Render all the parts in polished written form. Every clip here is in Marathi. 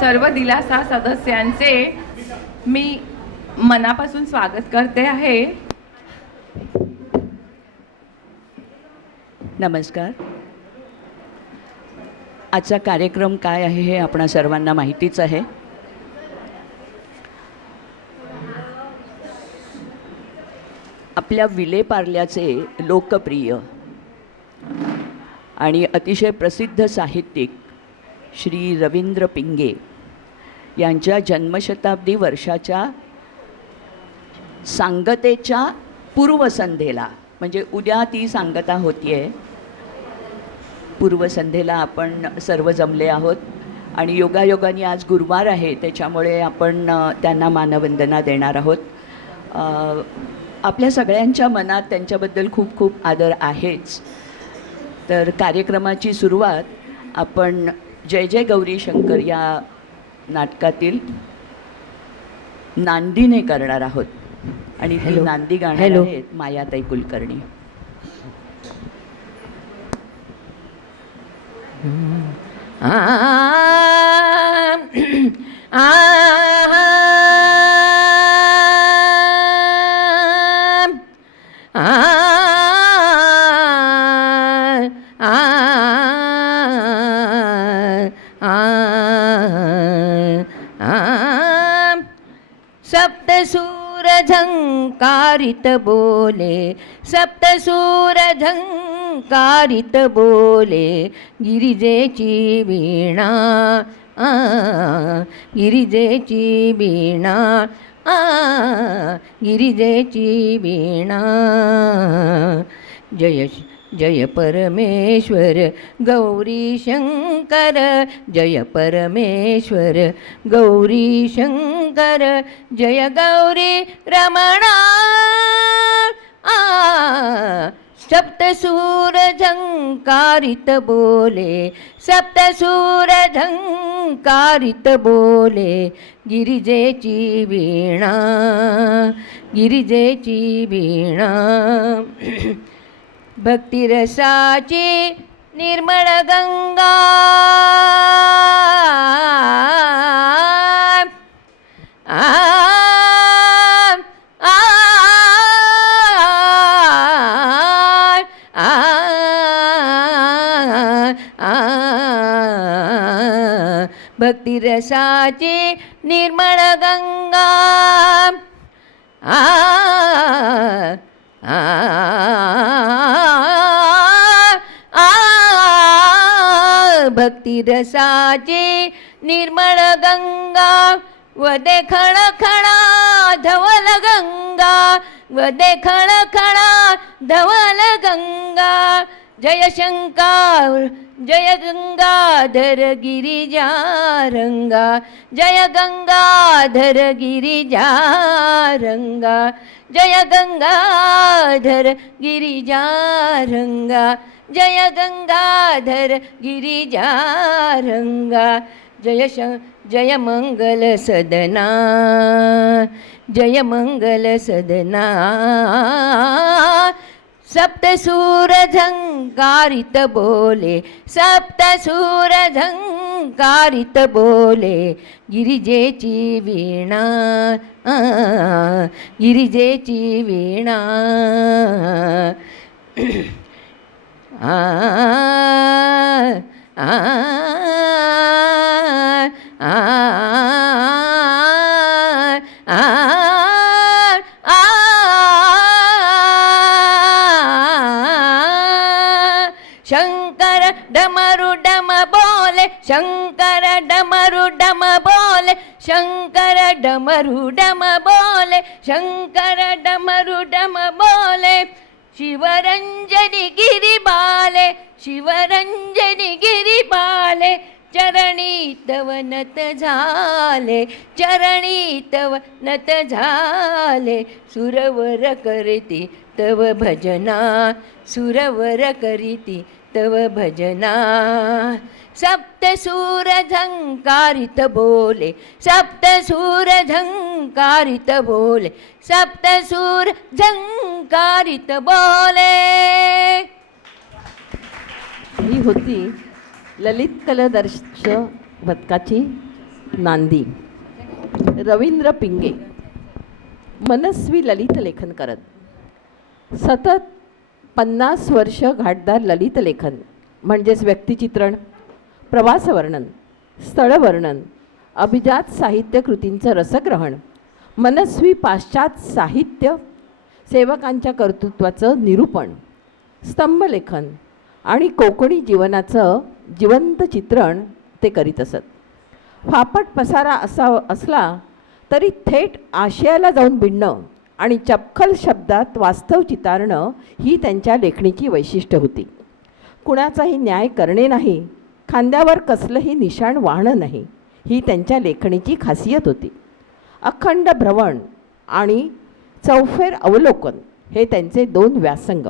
सर्व दिलासा सदस्यांचे मी मनापासून स्वागत करते आहे. नमस्कार. आजचा कार्यक्रम काय आहे हे आपणा सर्वांना माहितीच आहे. आपल्या विलेपार्ल्याचे लोकप्रिय आणि अतिशय प्रसिद्ध साहित्यिक श्री रवींद्र पिंगे यांच्या जन्मशताब्दी वर्षाच्या सांगतेच्या पूर्वसंध्येला, म्हणजे उद्या ती सांगता होतीये, पूर्वसंध्येला आपण सर्व जमले आहोत आणि योगायोगाने आज गुरुवार आहे त्याच्यामुळे आपण त्यांना मानवंदना देणार आहोत. आपल्या सगळ्यांच्या मनात त्यांच्याबद्दल खूप खूप आदर आहेच. तर कार्यक्रमाची सुरुवात आपण जय जय गौरी शंकर या नाटकातील नांदीने करणार आहोत आणि ती नांदी गाणार आहेत मायाताई कुलकर्णी. सप्तसूर झंकारित बोले, सप्तसूर झंकारित बोले, गिरिजेची वीणा गिरिजेची वीणा गिरिजेची वीणा. जय जय परमेश्वर गौरी शंकर, जय परमेश्वर गौरी शंकर, जय गौरी रमणा. सप्तसूर झंकारित बोले, सप्तसूर झंकारित बोले, गिरिजेची वीणा गिरिजेची वीणा. भक्तिरसाची निर्मळ गंगा, भक्तिरसाची निर्मळ गंगा. भक्तिरसाची निर्मळ गंगा, वदे खळखळा धवल गंगा, वदे खळखळा धवल गंगा. जय शंकर जय गंगाधर गिरिजा रंगा, जय गंगाधर गिरिजा रंगा, जय गंगाधर गिरिजा रंगा, जय गंगाधर गिरिजा रंगा. जय मंगल सदना, जय मंगल सदना. सप्तसूर झंकारित बोले, सप्तसूर झंकारित बोले, गिरिजेची वीणा गिरिजेची वीणा. शंकर डमरू डम बोले, शंकर डमरू डम बोले, शंकर डमरू डम बोले, शंकर डमरू डम बोले. शिवरंजनी गिरी बाले, शिवरंजनी गिरी बाले, चरणी तव नत झाले, चरणी तव नत झाले. सुरवर करती तव भजना, सुरवर करीती तव भजना. सप्तसूर झंकारित बोले, सप्तसूर झंकारित बोले, सप्तसूर झंकारित बोले. ही होती ललित कलादर्श पथकाची नांदी. रवींद्र पिंगे मनस्वी ललित लेखन करत सतत 50 वर्ष घाटदार ललित लेखन म्हणजेच व्यक्तिचित्रण, प्रवासवर्णन, स्थळवर्णन, अभिजात साहित्य कृतींचं रसग्रहण, मनस्वी पाश्चात्य साहित्य, सेवकांच्या कर्तृत्वाचं निरूपण, स्तंभलेखन आणि कोकणी जीवनाचं जिवंत चित्रण ते करीत असत. फापट पसारा असला तरी थेट आशयाला जाऊन भिडणं आणि चपखल शब्दात वास्तव चितारणं ही त्यांच्या लेखणीची वैशिष्ट्य होती. कुणाचाही न्याय करणे नाही, खांद्यावर कसलंही निशाण वाहणं नाही, ही त्यांच्या लेखणीची खासियत होती. अखंड भ्रमण आणि चौफेर अवलोकन हे त्यांचे 2 व्यासंग.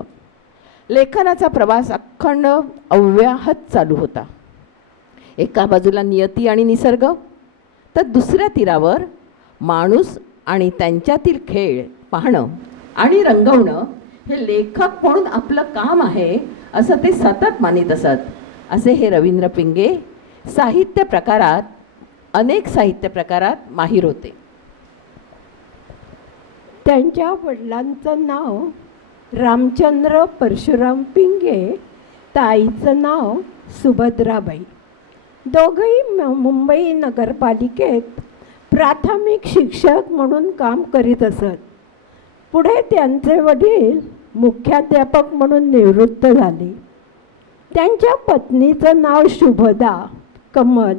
लेखनाचा प्रवास अखंड अव्याहत चालू होता. एका बाजूला नियती आणि निसर्ग, तर दुसऱ्या तीरावर माणूस आणि त्यांच्यातील खेळ पाहणं आणि रंगवणं हे लेखक म्हणून आपलं काम आहे असं ते सतत मानित असत. असे हे रवींद्र पिंगे साहित्य प्रकारात, अनेक साहित्य प्रकारात माहीर होते. त्यांच्या वडिलांचं नाव रामचंद्र परशुराम पिंगे, ताईचं नाव सुभद्राबाई. दोघंही मुंबई नगरपालिकेत प्राथमिक शिक्षक म्हणून काम करीत असत. पुढे त्यांचे वडील मुख्याध्यापक म्हणून निवृत्त झाले. त्यांच्या पत्नीचं नाव शुभदा कमल,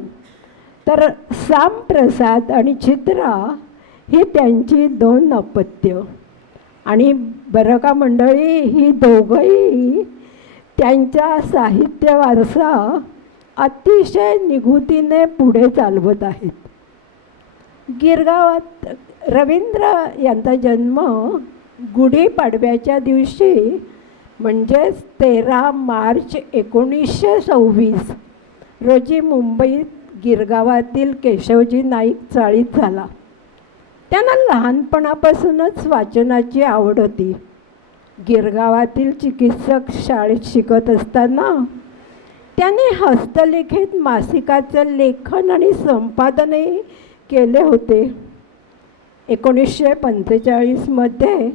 तर सामप्रसाद आणि चित्रा ही त्यांची 2 अपत्य. आणि बरं का मंडळी, ही दोघंही त्यांचा साहित्य वारसा अतिशय निगुतीने पुढे चालवत आहेत. गिरगावात रवींद्र यांचा जन्म गुढीपाडव्याच्या दिवशी म्हणजेच 13 मार्च 1926 रोजी मुंबईत गिरगावातील केशवजी नाईक चाळीत झाला. त्यांना लहानपणापासूनच वाचनाची आवड होती. गिरगावातील चिकित्सक शाळेत शिकत असताना त्याने हस्तलिखित मासिकाचं लेखन आणि संपादनही केले होते. 1945 मध्ये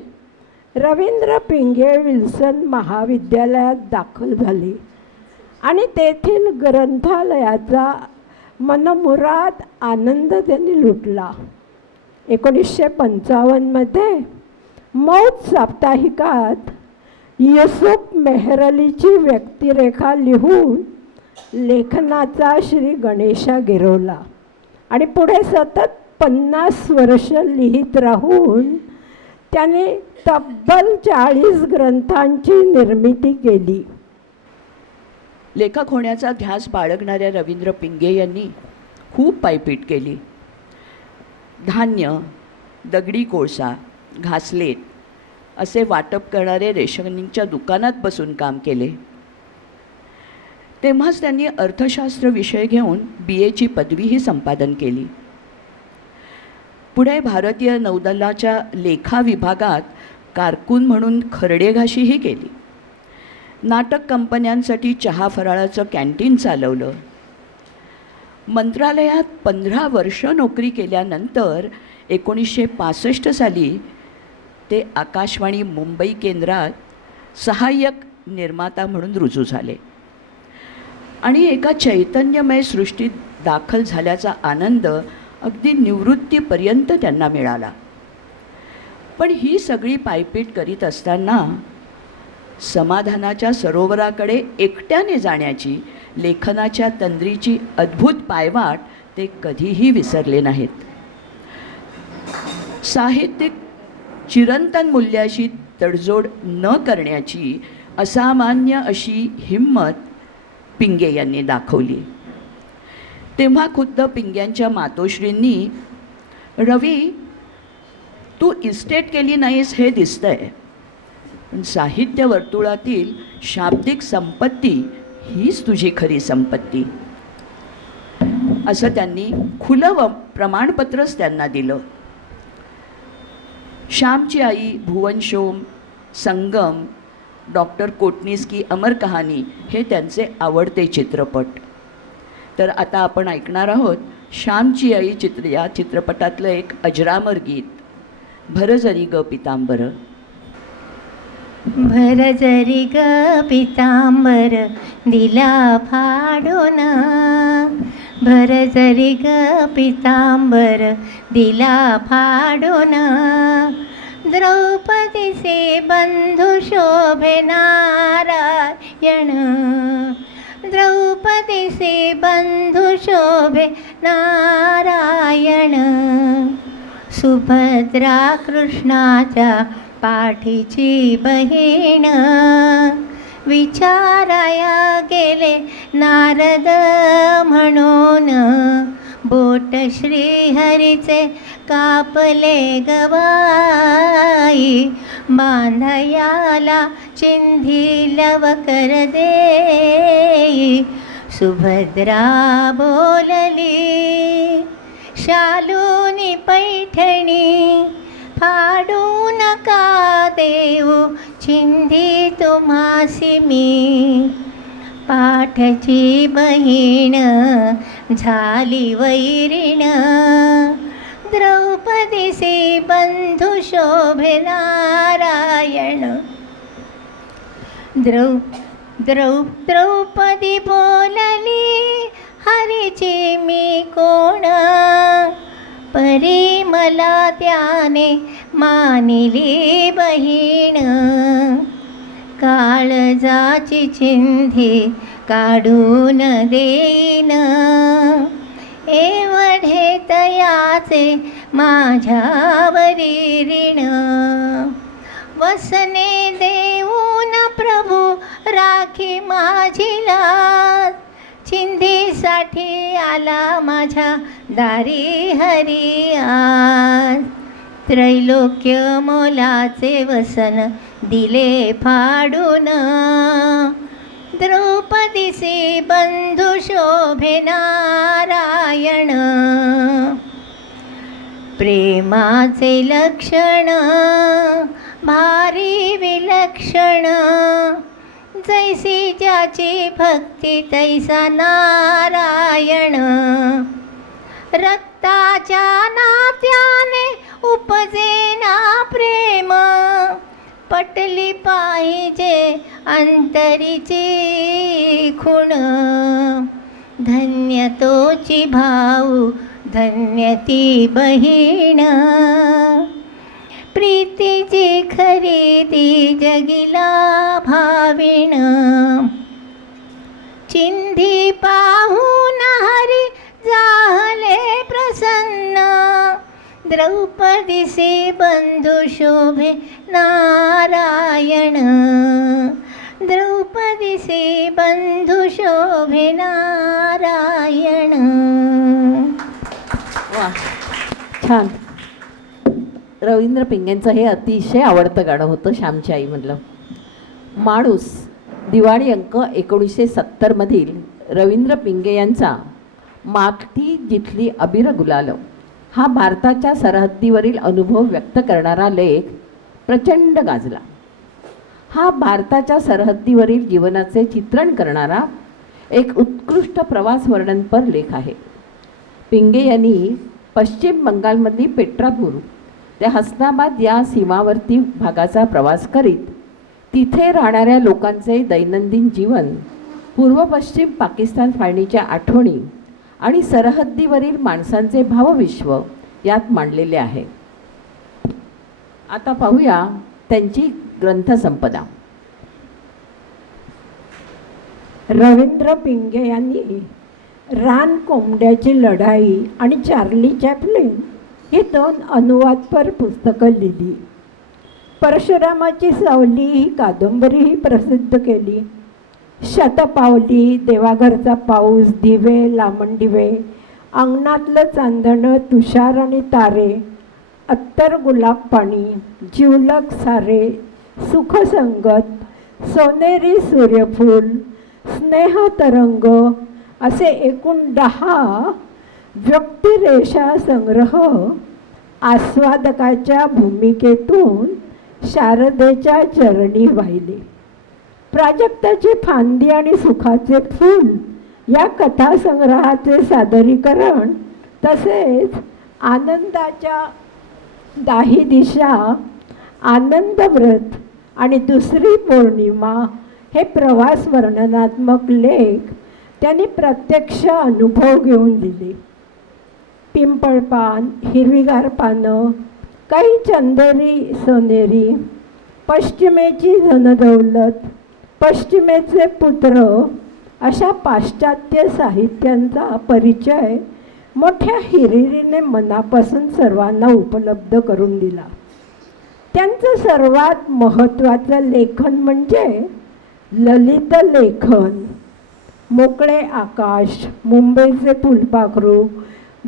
रवींद्र पिंगे विल्सन महाविद्यालयात दाखल झाले आणि तेथील ग्रंथालयाचा मनमुराद आनंद त्यांनी लुटला. 1955 मध्ये मौत साप्ताहिकात युसुफ मेहरलीची व्यक्तिरेखा लिहून लेखनाचा श्री गणेशा गिरवला आणि पुढे सतत 50 वर्ष लिहित राहून त्याने तब्बल 40 ग्रंथांची निर्मिती केली. लेखक होण्याचा ध्यास बाळगणाऱ्या रवींद्र पिंगे यांनी खूप पायपीट केली. धान्य, दगडी कोळसा, घासलेट असे वाटप करणारे रेशनिंगच्या दुकानात बसून काम केले. तेव्हाच त्यांनी अर्थशास्त्र विषय घेऊन BA पदवीही संपादन केली. पुढे भारतीय नौदलाच्या लेखा विभागात कारकून म्हणून खरडेघाशीही केली. नाटक कंपन्यांसाठी चहा फराळाचं कॅन्टीन चालवलं. मंत्रालयात 15 वर्ष नोकरी केल्यानंतर 1965 साली ते आकाशवाणी मुंबई केंद्रात सहाय्यक निर्माता म्हणून रुजू झाले आणि एका चैतन्यमय सृष्टीत दाखल झाल्याचा आनंद अगदी निवृत्तीपर्यंत त्यांना मिळाला. पण ही सगळी पायपीट करीत असताना समाधानाच्या सरोवराकडे एकट्याने जाण्याची लेखनाच्या तंद्रीची अद्भुत पायवाट ते कधीही विसरले नाहीत. साहित्यिक चिरंतन मूल्याशी तडजोड न करण्याची असामान्य अशी हिंमत पिंगे यांनी दाखवली. तेव्हा खुद्द पिंग्यांच्या मातोश्रींनी, रवी तू इस्टेट केली नाहीस हे दिसतंय, पण साहित्य वर्तुळातील शाब्दिक संपत्ती हीच तुझी खरी संपत्ती, असं त्यांनी खुलं प्रमाणपत्रच त्यांना दिलं. श्यामची आई, भुवनशोम, संगम, डॉक्टर कोटनीस की अमर कहाणी हे त्यांचे आवडते चित्रपट. तर आता आपण ऐकणार आहोत श्यामची आई या चित्रपटातलं एक अजरामर गीत भरजरी ग पितांबर. भरजरी ग पितांबर दिला फाडून, भरजरी ग पितांबर दिला फाडून, द्रौपदीचे बंधू शोभे नारायण, द्रौपदीचे बंधू शोभे नारायण, सुभद्रा कृष्णाच्या पाठीची बहीण, विचाराया गेले नारद म्हणून, बोट श्रीहरीचे कापले गवाई, बांधयाला चिंधी लवकर देई, सुभद्रा बोलली शालूनी पैठणी फाडू नका देऊ चिंधी तुम्हासी मी, पाठची बहीण झाली वैरीण, द्रौपदीचे बंधू शोभे नारायण, द्रौपदी बोलली हरीची मी कोण, परी मला त्याने मानिली बहीण, काळजाची चिंधी काढून देईन, एवढे तयाचे माझ्यावरी ऋण, वसने देऊन प्रभू राखी माझी लाज, चिंधीसाठी आला माझ्या दारी हरी आज, त्रैलोक्य मोलाचे वसन दिले फाडून, द्रौपदीचे बंधू शोभे नारायण, प्रेमाचे लक्षण भारी विलक्षण, जैसी ज्याची भक्ती तैसा नारायण, रक्ताच्या नात्याने उपजेना प्रेम, पटली पाहिजे अंतरीची खूण, धन्य तोची भाऊ धन्य ती बहीण, प्रीतीची खरेदी जगिला भाविण, चिंधी पाहून हरी झाले प्रसन्न, द्रौपदीचे बंधू शोभे नारायण, द्रौपदीचे बंधू शोभे नारायण. वा, छान. रवींद्र पिंगेंचं हे अतिशय आवडतं गाणं होतं श्यामची आई म्हणलं. माणूस दिवाळी अंक 1970मधील रवींद्र पिंगे यांचा मागती जिथली अबीर गुलाल हा भारताच्या सरहद्दीवरील अनुभव व्यक्त करणारा लेख प्रचंड गाजला. हा भारताच्या सरहद्दीवरील जीवनाचे चित्रण करणारा एक उत्कृष्ट प्रवास वर्णनपर लेख आहे. पिंगे यांनी पश्चिम बंगालमधली पेट्रापूर ते हसनाबाद या सीमावर्ती भागाचा प्रवास करीत तिथे राहणाऱ्या लोकांचे दैनंदिन जीवन, पूर्व पश्चिम पाकिस्तान फाळणीच्या आठवणी आणि सरहद्दीवरील माणसांचे भावविश्व यात मांडलेले आहे. आता पाहूया त्यांची ग्रंथसंपदा. रवींद्र पिंगे यांनी रान कोंबड्याची लढाई आणि चार्ली चॅप्लिन ही 2 अनुवादपर पुस्तकं लिहिली. परशुरामाची सावली ही कादंबरीही प्रसिद्ध केली. शतपावली, देवाघरचा पाऊस, दिवे, लामणदिवे, अंगणातलं चांदणं, तुषार आणि तारे, अत्तर गुलाब पाणी, जिवलग सारे, सुखसंगत, सोनेरी सूर्यफूल, स्नेहतरंग असे एकूण 10 व्यक्तिरेषा संग्रह आस्वादकाच्या भूमिकेतून शारदेच्या चरणी वाहिले. प्राजक्ताची फांदी आणि सुखाचे फूल या कथासंग्रहाचे सादरीकरण तसेच आनंदाच्या 10 दिशा, आनंदव्रत आणि दुसरी पौर्णिमा हे प्रवास वर्णनात्मक लेख त्यांनी प्रत्यक्ष अनुभव घेऊन दिले. पिंपळपान, हिरवीगार पानं, काही चंदेरी सोनेरी, पश्चिमेची धनदौलत, पश्चिमेचे पुत्र अशा पाश्चात्य साहित्यांचा परिचय मोठ्या हिरिरीने मनापासून सर्वांना उपलब्ध करून दिला. त्यांचं सर्वात महत्त्वाचं लेखन म्हणजे ललित लेखन. मोकळे आकाश, मुंबईचे फुलपाखरू,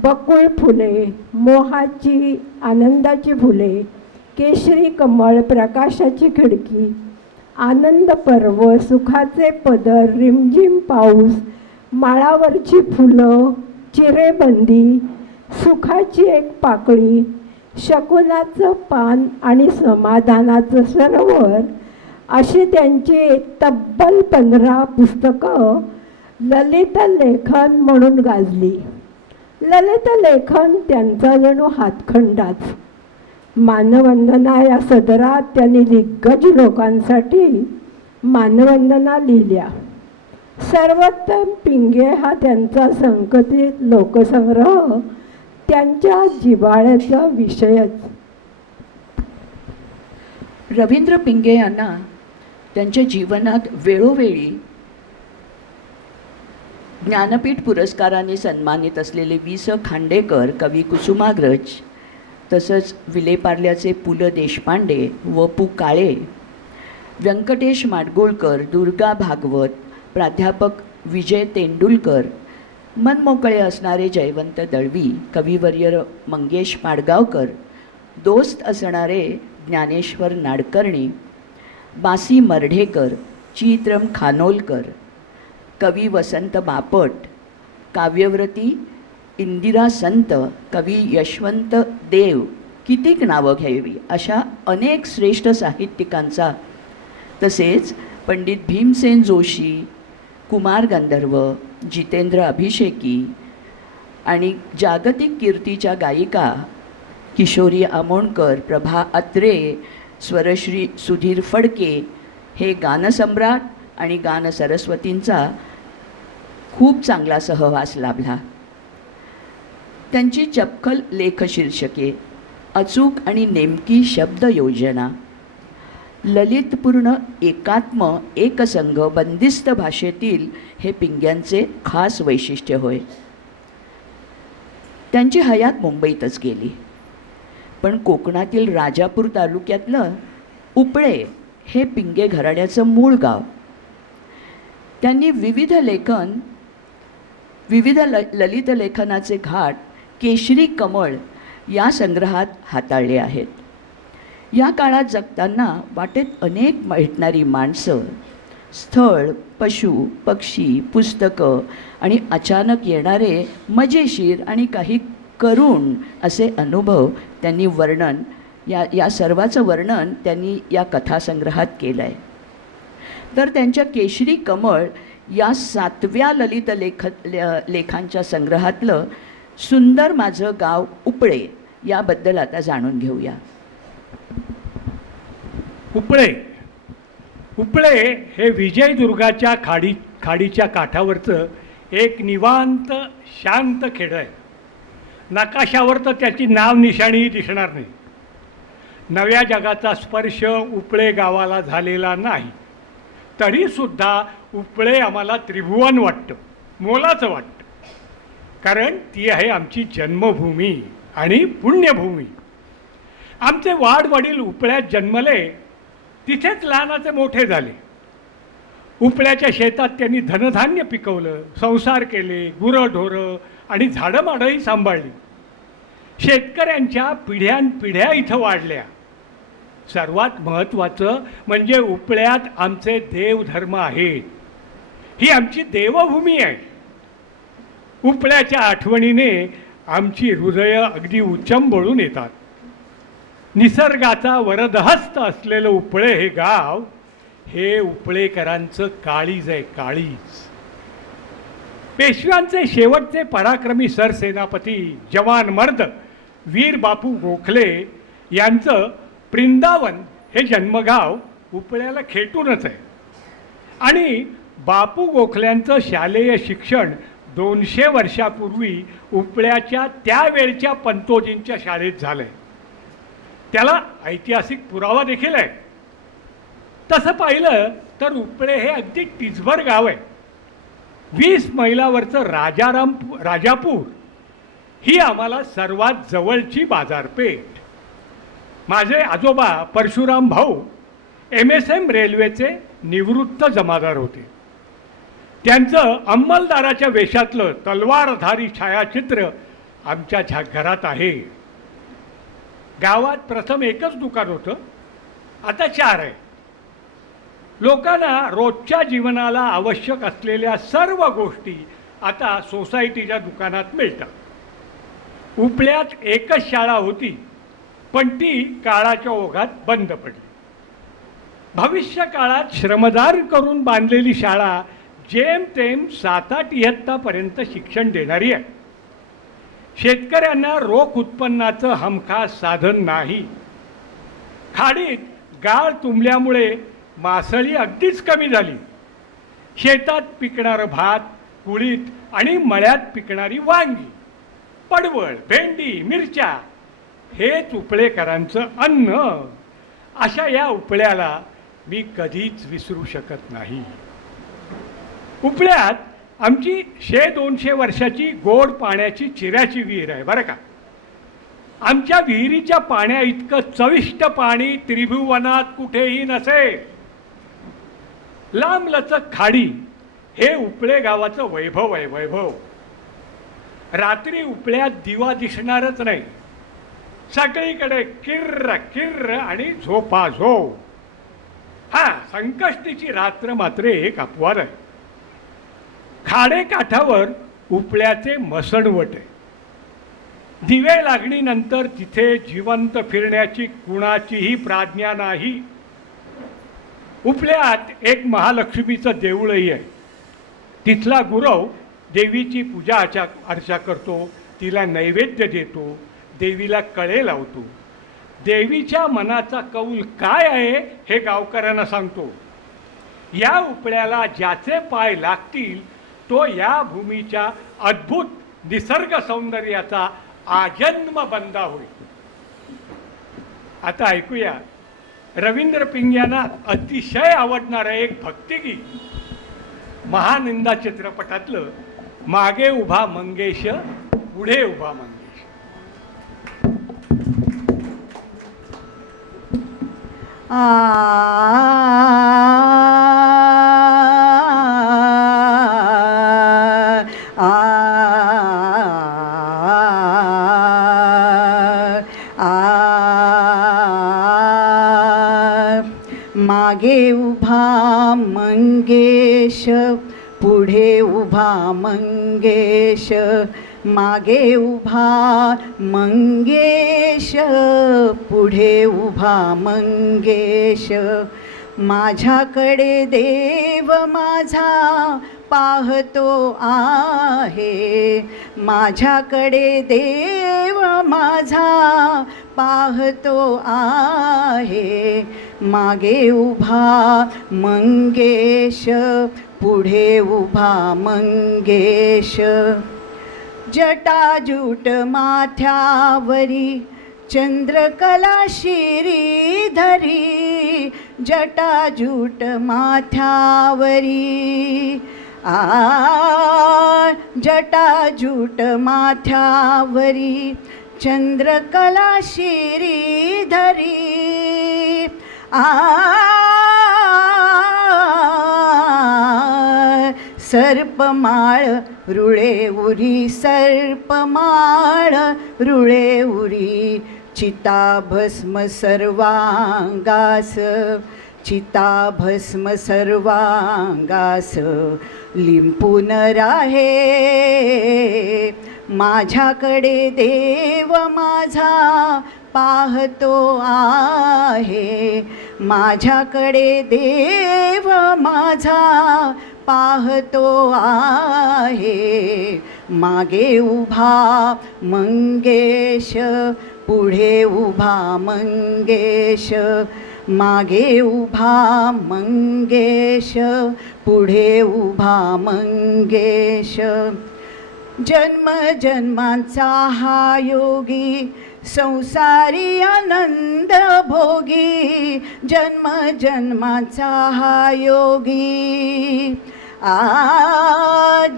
बकुळ फुले, मोहाची आनंदाची फुले, केशरी कमळ, प्रकाशाची खिडकी, आनंद पर्व, सुखाचे पदर, रिमझिम पाऊस, माळावरची फुलं, चिरेबंदी, सुखाची एक पाकळी, शकुनाचं पान आणि समाधानाचं सरोवर अशी त्यांची तब्बल 15 पुस्तकं ललित लेखन म्हणून गाजली. ललित लेखन त्यांचा जणू हातखंडाच. मानवंदना या सदरात त्यांनी दिग्गज लोकांसाठी मानवंदना लिहिल्या. सर्वोत्तम पिंगे हा त्यांचा संकलित लोकसंग्रह त्यांच्या जिव्हाळ्याचा विषयच. रवींद्र पिंगे यांना त्यांच्या जीवनात वेळोवेळी ज्ञानपीठ पुरस्काराने सन्मानित असलेले वि.स. खांडेकर, कवी कुसुमाग्रज, तसंच विलेपार्ल्याचे पु. ल. देशपांडे, व.पु. काळे, व्यंकटेश माडगुळकर, दुर्गा भागवत, प्राध्यापक विजय तेंडुलकर, मनमोकळे असणारे जयवंत दळवी, कविवर्य मंगेश पाडगावकर, दोस्त असणारे ज्ञानेश्वर नाडकर्णी, बासी मर्ढेकर, चित्रम खानोलकर, कवी वसंत बापट, काव्यव्रती इंदिरा संत, कवी यशवंत देव, कितीक नावं घ्यावी अशा अनेक श्रेष्ठ साहित्यिकांचा, तसेच पंडित भीमसेन जोशी, कुमार गंधर्व, जितेंद्र अभिषेकी आणि जागतिक कीर्तीच्या गायिका किशोरी आमोणकर, प्रभा अत्रे, स्वरश्री सुधीर फडके हे गानसम्राट आणि गानसरस्वतींचा खूप चांगला सहवास लाभला. त्यांची चपखल लेखशीर्षके, अचूक आणि नेमकी शब्दयोजना, ललितपूर्ण एकात्म एकसंघ बंदिस्त भाषेतील हे पिंग्यांचे खास वैशिष्ट्य होय. त्यांची हयात मुंबईतच गेली, पण कोकणातील राजापूर तालुक्यातलं उपळे हे पिंगे घराण्याचं मूळ गाव. त्यांनी विविध ललित लेखनाचे घाट केशरी कमळ या संग्रहात हाताळले आहेत. या काळात जगताना वाटेत अनेक भेटणारी माणसं, स्थळ, पशु, पक्षी, पुस्तकं आणि अचानक येणारे मजेशीर आणि काही करुण असे अनुभव त्यांनी या सर्वाचं वर्णन त्यांनी या कथासंग्रहात केलं आहे. तर त्यांच्या केशरी कमळ या 7व्या ललित लेखांच्या संग्रहातलं सुंदर माझं गाव उपळे याबद्दल आता जाणून घेऊया. उपळे हे विजयदुर्गाच्या खाडीच्या काठावरचं एक निवांत शांत खेडं आहे. नकाशावर तर त्याची नाव निशाणीही दिसणार नाही. नव्या जगाचा स्पर्श उपळे गावाला झालेला नाही, तरीसुद्धा उपळे आम्हाला त्रिभुवन वाटतं, मोलाचं वाटतं. कारण ती आहे आमची जन्मभूमी आणि पुण्यभूमी. आमचे वाडवडील उपळ्यात जन्मले, तिथेच लहानाचे मोठे झाले. उपळ्याच्या शेतात त्यांनी धनधान्य पिकवलं, संसार केले, गुरंढोरं आणि झाडंमाडंही सांभाळली. शेतकऱ्यांच्या पिढ्यानपिढ्या इथं वाढल्या. सर्वात महत्त्वाचं म्हणजे उपळ्यात आमचे देवधर्म आहेत. ही आमची देवभूमी आहे. उपळ्याच्या आठवणीने आमची हृदयं अगदी उच्चंबळून येतात. निसर्गाचा वरदहस्त असलेलं उपळे हे गाव हे उपळेकरांचं काळीज आहे, काळीज. पेशव्यांचे शेवटचे पराक्रमी सरसेनापती जवान मर्द वीर बापू गोखले यांचं वृंदावन हे जन्मगाव उपळ्याला खेटूनच आहे. आणि बापू गोखल्यांचं शालेय शिक्षण 200 वर्षापूर्वी उपळ्याच्या त्यावेळच्या पंतोजींच्या शाळेत झालं आहे. त्याला ऐतिहासिक पुरावा देखील आहे. तसं पाहिलं तर उपळे हे अगदी टिचभर गाव आहे. 20 मैलावरचं राजापूर ही आम्हाला सर्वात जवळची बाजारपेठ. माझे आजोबा परशुराम भाऊ MSM रेल्वेचे निवृत्त जमादार होते. त्यांचं अंमलदाराच्या वेशातलं तलवारधारी छायाचित्र आमच्या घरात आहे. गावात प्रथम एकच दुकान होतं, आता 4 आहे. लोकांना रोजच्या जीवनाला आवश्यक असलेल्या सर्व गोष्टी आता सोसायटीच्या दुकानात मिळतात. उपळ्यात एकच शाळा होती, पण ती काळाच्या ओघात बंद पडली. भविष्य काळात श्रमदान करून बांधलेली शाळा जेमतेम 7-8 इयत्तापर्यंत शिक्षण देणारी आहे. शेतकऱ्यांना रोख उत्पन्नाचं हमखास साधन नाही. खाडीत गाळ तुंबल्यामुळे मासळी अगदीच कमी झाली. शेतात पिकणारं भात, कुळीत आणि मळ्यात पिकणारी वांगी, पडवळ, भेंडी, मिरच्या हेच उपळेकरांचं अन्न. अशा या उपळ्याला मी कधीच विसरू शकत नाही. उपळ्यात आमची 100-200 वर्षाची गोड पाण्याची चिऱ्याची विहीर आहे बरं का. आमच्या विहिरीच्या पाण्या इतकं चविष्ट पाणी त्रिभुवनात कुठेही नसे. लांबलचक खाडी हे उपळे गावाचं वैभव आहे, वैभव. रात्री उपळ्यात दिवा दिसणारच नाही. सगळीकडे किर्र किर्र आणि झोपाझोप. संकष्टीची रात्र मात्र एक अपवाद आहे. खाडेकाठावर उपळ्याचे मसणवट आहे. दिवे लागणीनंतर तिथे जिवंत फिरण्याची कुणाचीही प्राज्ञा नाही. उपळ्यात एक महालक्ष्मीचं देऊळही आहे. तिथला गुरव देवीची पूजा अर्चा करतो, तिला नैवेद्य देतो, देवीला कळे लावतो. देवीच्या मनाचा कौल काय आहे हे गावकऱ्यांना सांगतो. या उपळ्याला ज्याचे पाय लागतील तो या भूमीच्या अद्भुत निसर्ग सौंदर्याचा आजन्म बंदा होईल. आता ऐकूया रवींद्र पिंग यांना अतिशय आवडणारं एक भक्तिगीत, महानिंदा चित्रपटातलं मागे उभा मंगेश पुढे उभा मंगेश. मागे उभा मंगेश पुढे उभा मंगेश, मागे उभा मंगेश पुढे उभा मंगेश. माझ्याकडे देव माझा पाहतो आहे, माझ्याकडे देव माझा पाहतो आहे. मागे उभा मंगेश पुढे उभा मंगेश. जटाजूट माथ्यावरी चंद्रकला श्रीधरी, जटाजूट माथ्यावरी जटाजूट माथ्यावरी चंद्रकला श्रीधरी. सर्पमाळ रुळे उरी, सर्पमाळ रुळे उरी. चिताभस्म सर्वांगास, चिताभस्म सर्वांगास लिंपून राहे. माझ्याकडे देव माझा पाहतो आहे, माझ्याकडे देव माझा पाहतो आहे. मागे उभा मंगेश, पुढे उभा मंगेश. मागे उभा मंगेश, पुढे उभा मंगेश. जन्म जन्मांचा हा योगी, संसारी आनंद भोगी. जन्म जन्माचा हा योगी,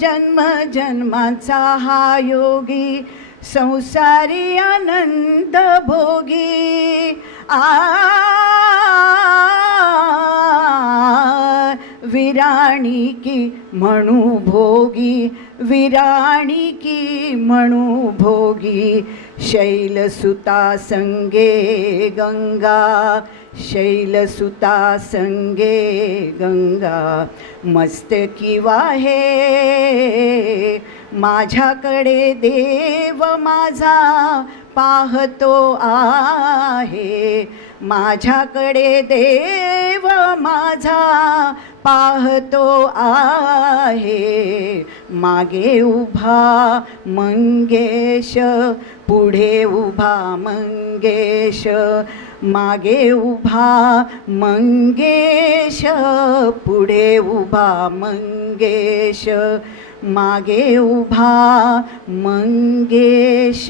जन्म जन्माचा हा योगी, संसारी आनंद भोगी. विराणी की म्हणू भोगी, विराणी की म्हणू भोगी. शैलसुता संगे गंगा, शैलसुता संगे गंगा. मस्तकी वाहे माझ्याकडे देव माझा पाहतो आहे. माझ्याकडे देव माझा पाहतो आहे. मागे उभा मंगेश, पुढे उभा मंगेश. मागे उभा मंगेश, पुढे उभा मंगेश. मागे उभा मंगेश,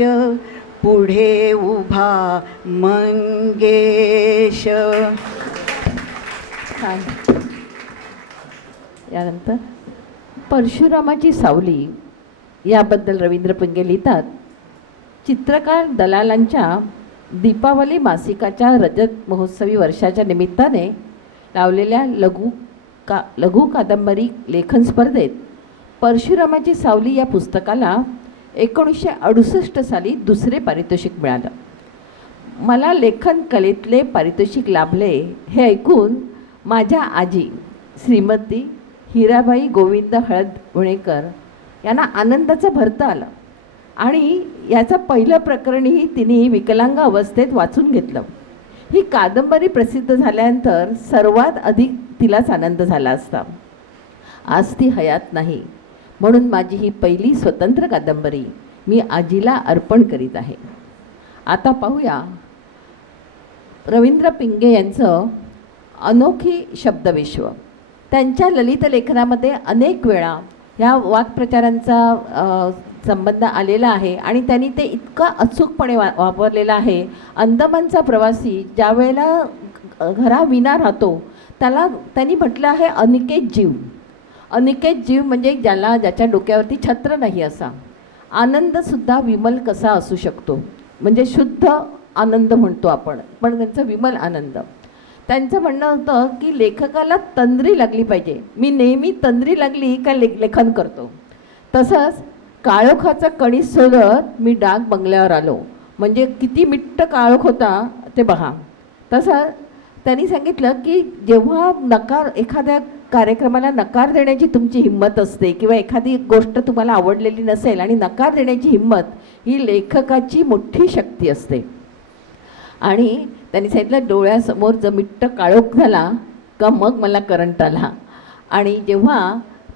पुढे उभा मंगेश. छान. यानंतर परशुरामाची सावली याबद्दल रवींद्र पिंगे लिहितात. चित्रकार दलालांच्या दीपावली मासिकाच्या रजत महोत्सवी वर्षाच्या निमित्ताने लावलेल्या लघु कादंबरी लेखन स्पर्धेत परशुरामाची सावली या पुस्तकाला 1968 साली दुसरे पारितोषिक मिळालं. मला लेखन कलेतले पारितोषिक लाभले हे ऐकून माझ्या आजी श्रीमती हिराबाई गोविंद हळदवणेकर यांना आनंदाचं भरतं आलं आणि याचं पहिलं प्रकरणही तिने विकलांग अवस्थेत वाचून घेतलं. ही कादंबरी प्रसिद्ध झाल्यानंतर सर्वात अधिक तिलाच आनंद झाला असता. आज ती हयात नाही, म्हणून माझी ही पहिली स्वतंत्र कादंबरी मी आजीला अर्पण करीत आहे. आता पाहूया रवींद्र पिंगे यांचं अनोखी शब्दविश्व. त्यांच्या ललित लेखनामध्ये अनेक वेळा ह्या वाक्प्रचारांचा संबंध आलेला आहे आणि त्यांनी ते इतका अचूकपणे वापरलेला आहे. अंदमानचा प्रवासी ज्या वेळेला घराविना राहतो त्याला त्यांनी म्हटलं आहे अनिकेत जीव. अनिकेत जीव म्हणजे ज्याच्या डोक्यावरती छत्र नाही असा. आनंदसुद्धा विमल कसा असू शकतो, म्हणजे शुद्ध आनंद म्हणतो आपण, पण त्यांचा विमल आनंद. त्यांचं म्हणणं होतं की लेखकाला तंद्री लागली पाहिजे. मी नेहमी तंद्री लागली का लेखन करतो. तसंच काळोखाचा कणीस शोधत मी डाक बंगल्यावर आलो, म्हणजे किती मिट्ट काळोख होता ते पहा. तसं त्यांनी सांगितलं की जेव्हा एखाद्या कार्यक्रमाला नकार देण्याची तुमची हिंमत असते किंवा एखादी गोष्ट तुम्हाला आवडलेली नसेल आणि नकार देण्याची हिंमत ही लेखकाची मोठी शक्ती असते. आणि त्यांनी सांगितलं डोळ्यासमोर जर मिट्ट काळोख झाला का मग मला करंट आला. आणि जेव्हा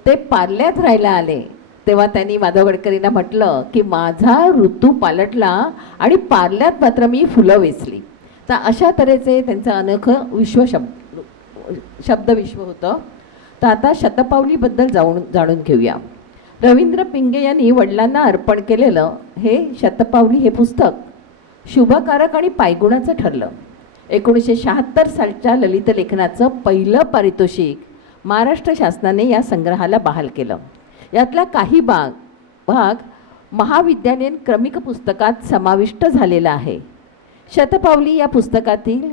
ते पार्ल्यात राहायला आले तेव्हा त्यांनी माधव गडकरींना म्हटलं की माझा ऋतू पालटला आणि पार्ल्यात मात्र मी फुलं वेचली. तर अशा तऱ्हेचे त्यांचं अनोखं शब्दविश्व होतं. तर आता शतपावलीबद्दल जाणून घेऊया. रवींद्र पिंगे यांनी वडिलांना अर्पण केलेलं हे शतपावली हे पुस्तक शुभकारक आणि पायगुणाचं ठरलं. 1976 सालच्या ललित लेखनाचं पहिलं पारितोषिक महाराष्ट्र शासनाने या संग्रहाला बहाल केलं. यातला काही भाग महाविद्यालयीन क्रमिक पुस्तकात समाविष्ट झालेला आहे. शतपावली या पुस्तकातील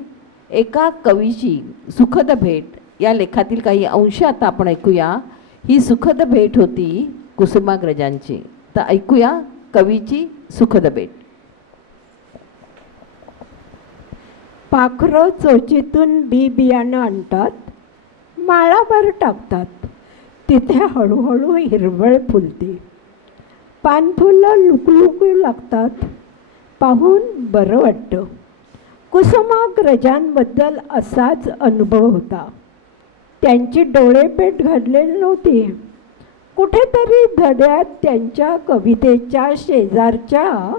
एका कवीची सुखद भेट या लेखातील काही अंश आता आपण ऐकूया. ही सुखद भेट होती कुसुमाग्रजांची. तर ऐकूया कवीची सुखद भेट. पाखरं चोचीतून बियाणं आणतात, माळाभर टाकतात. तिथे हळूहळू हिरवळ फुलते. पानफुलं लुकलुकू लागतात. पाहून बरं वाटतं. कुसुमाग्रजांबद्दल असाच अनुभव होता. त्यांची डोळेपेट घडलेली नव्हती. कुठेतरी धड्यात त्यांच्या कवितेच्या शेजारच्या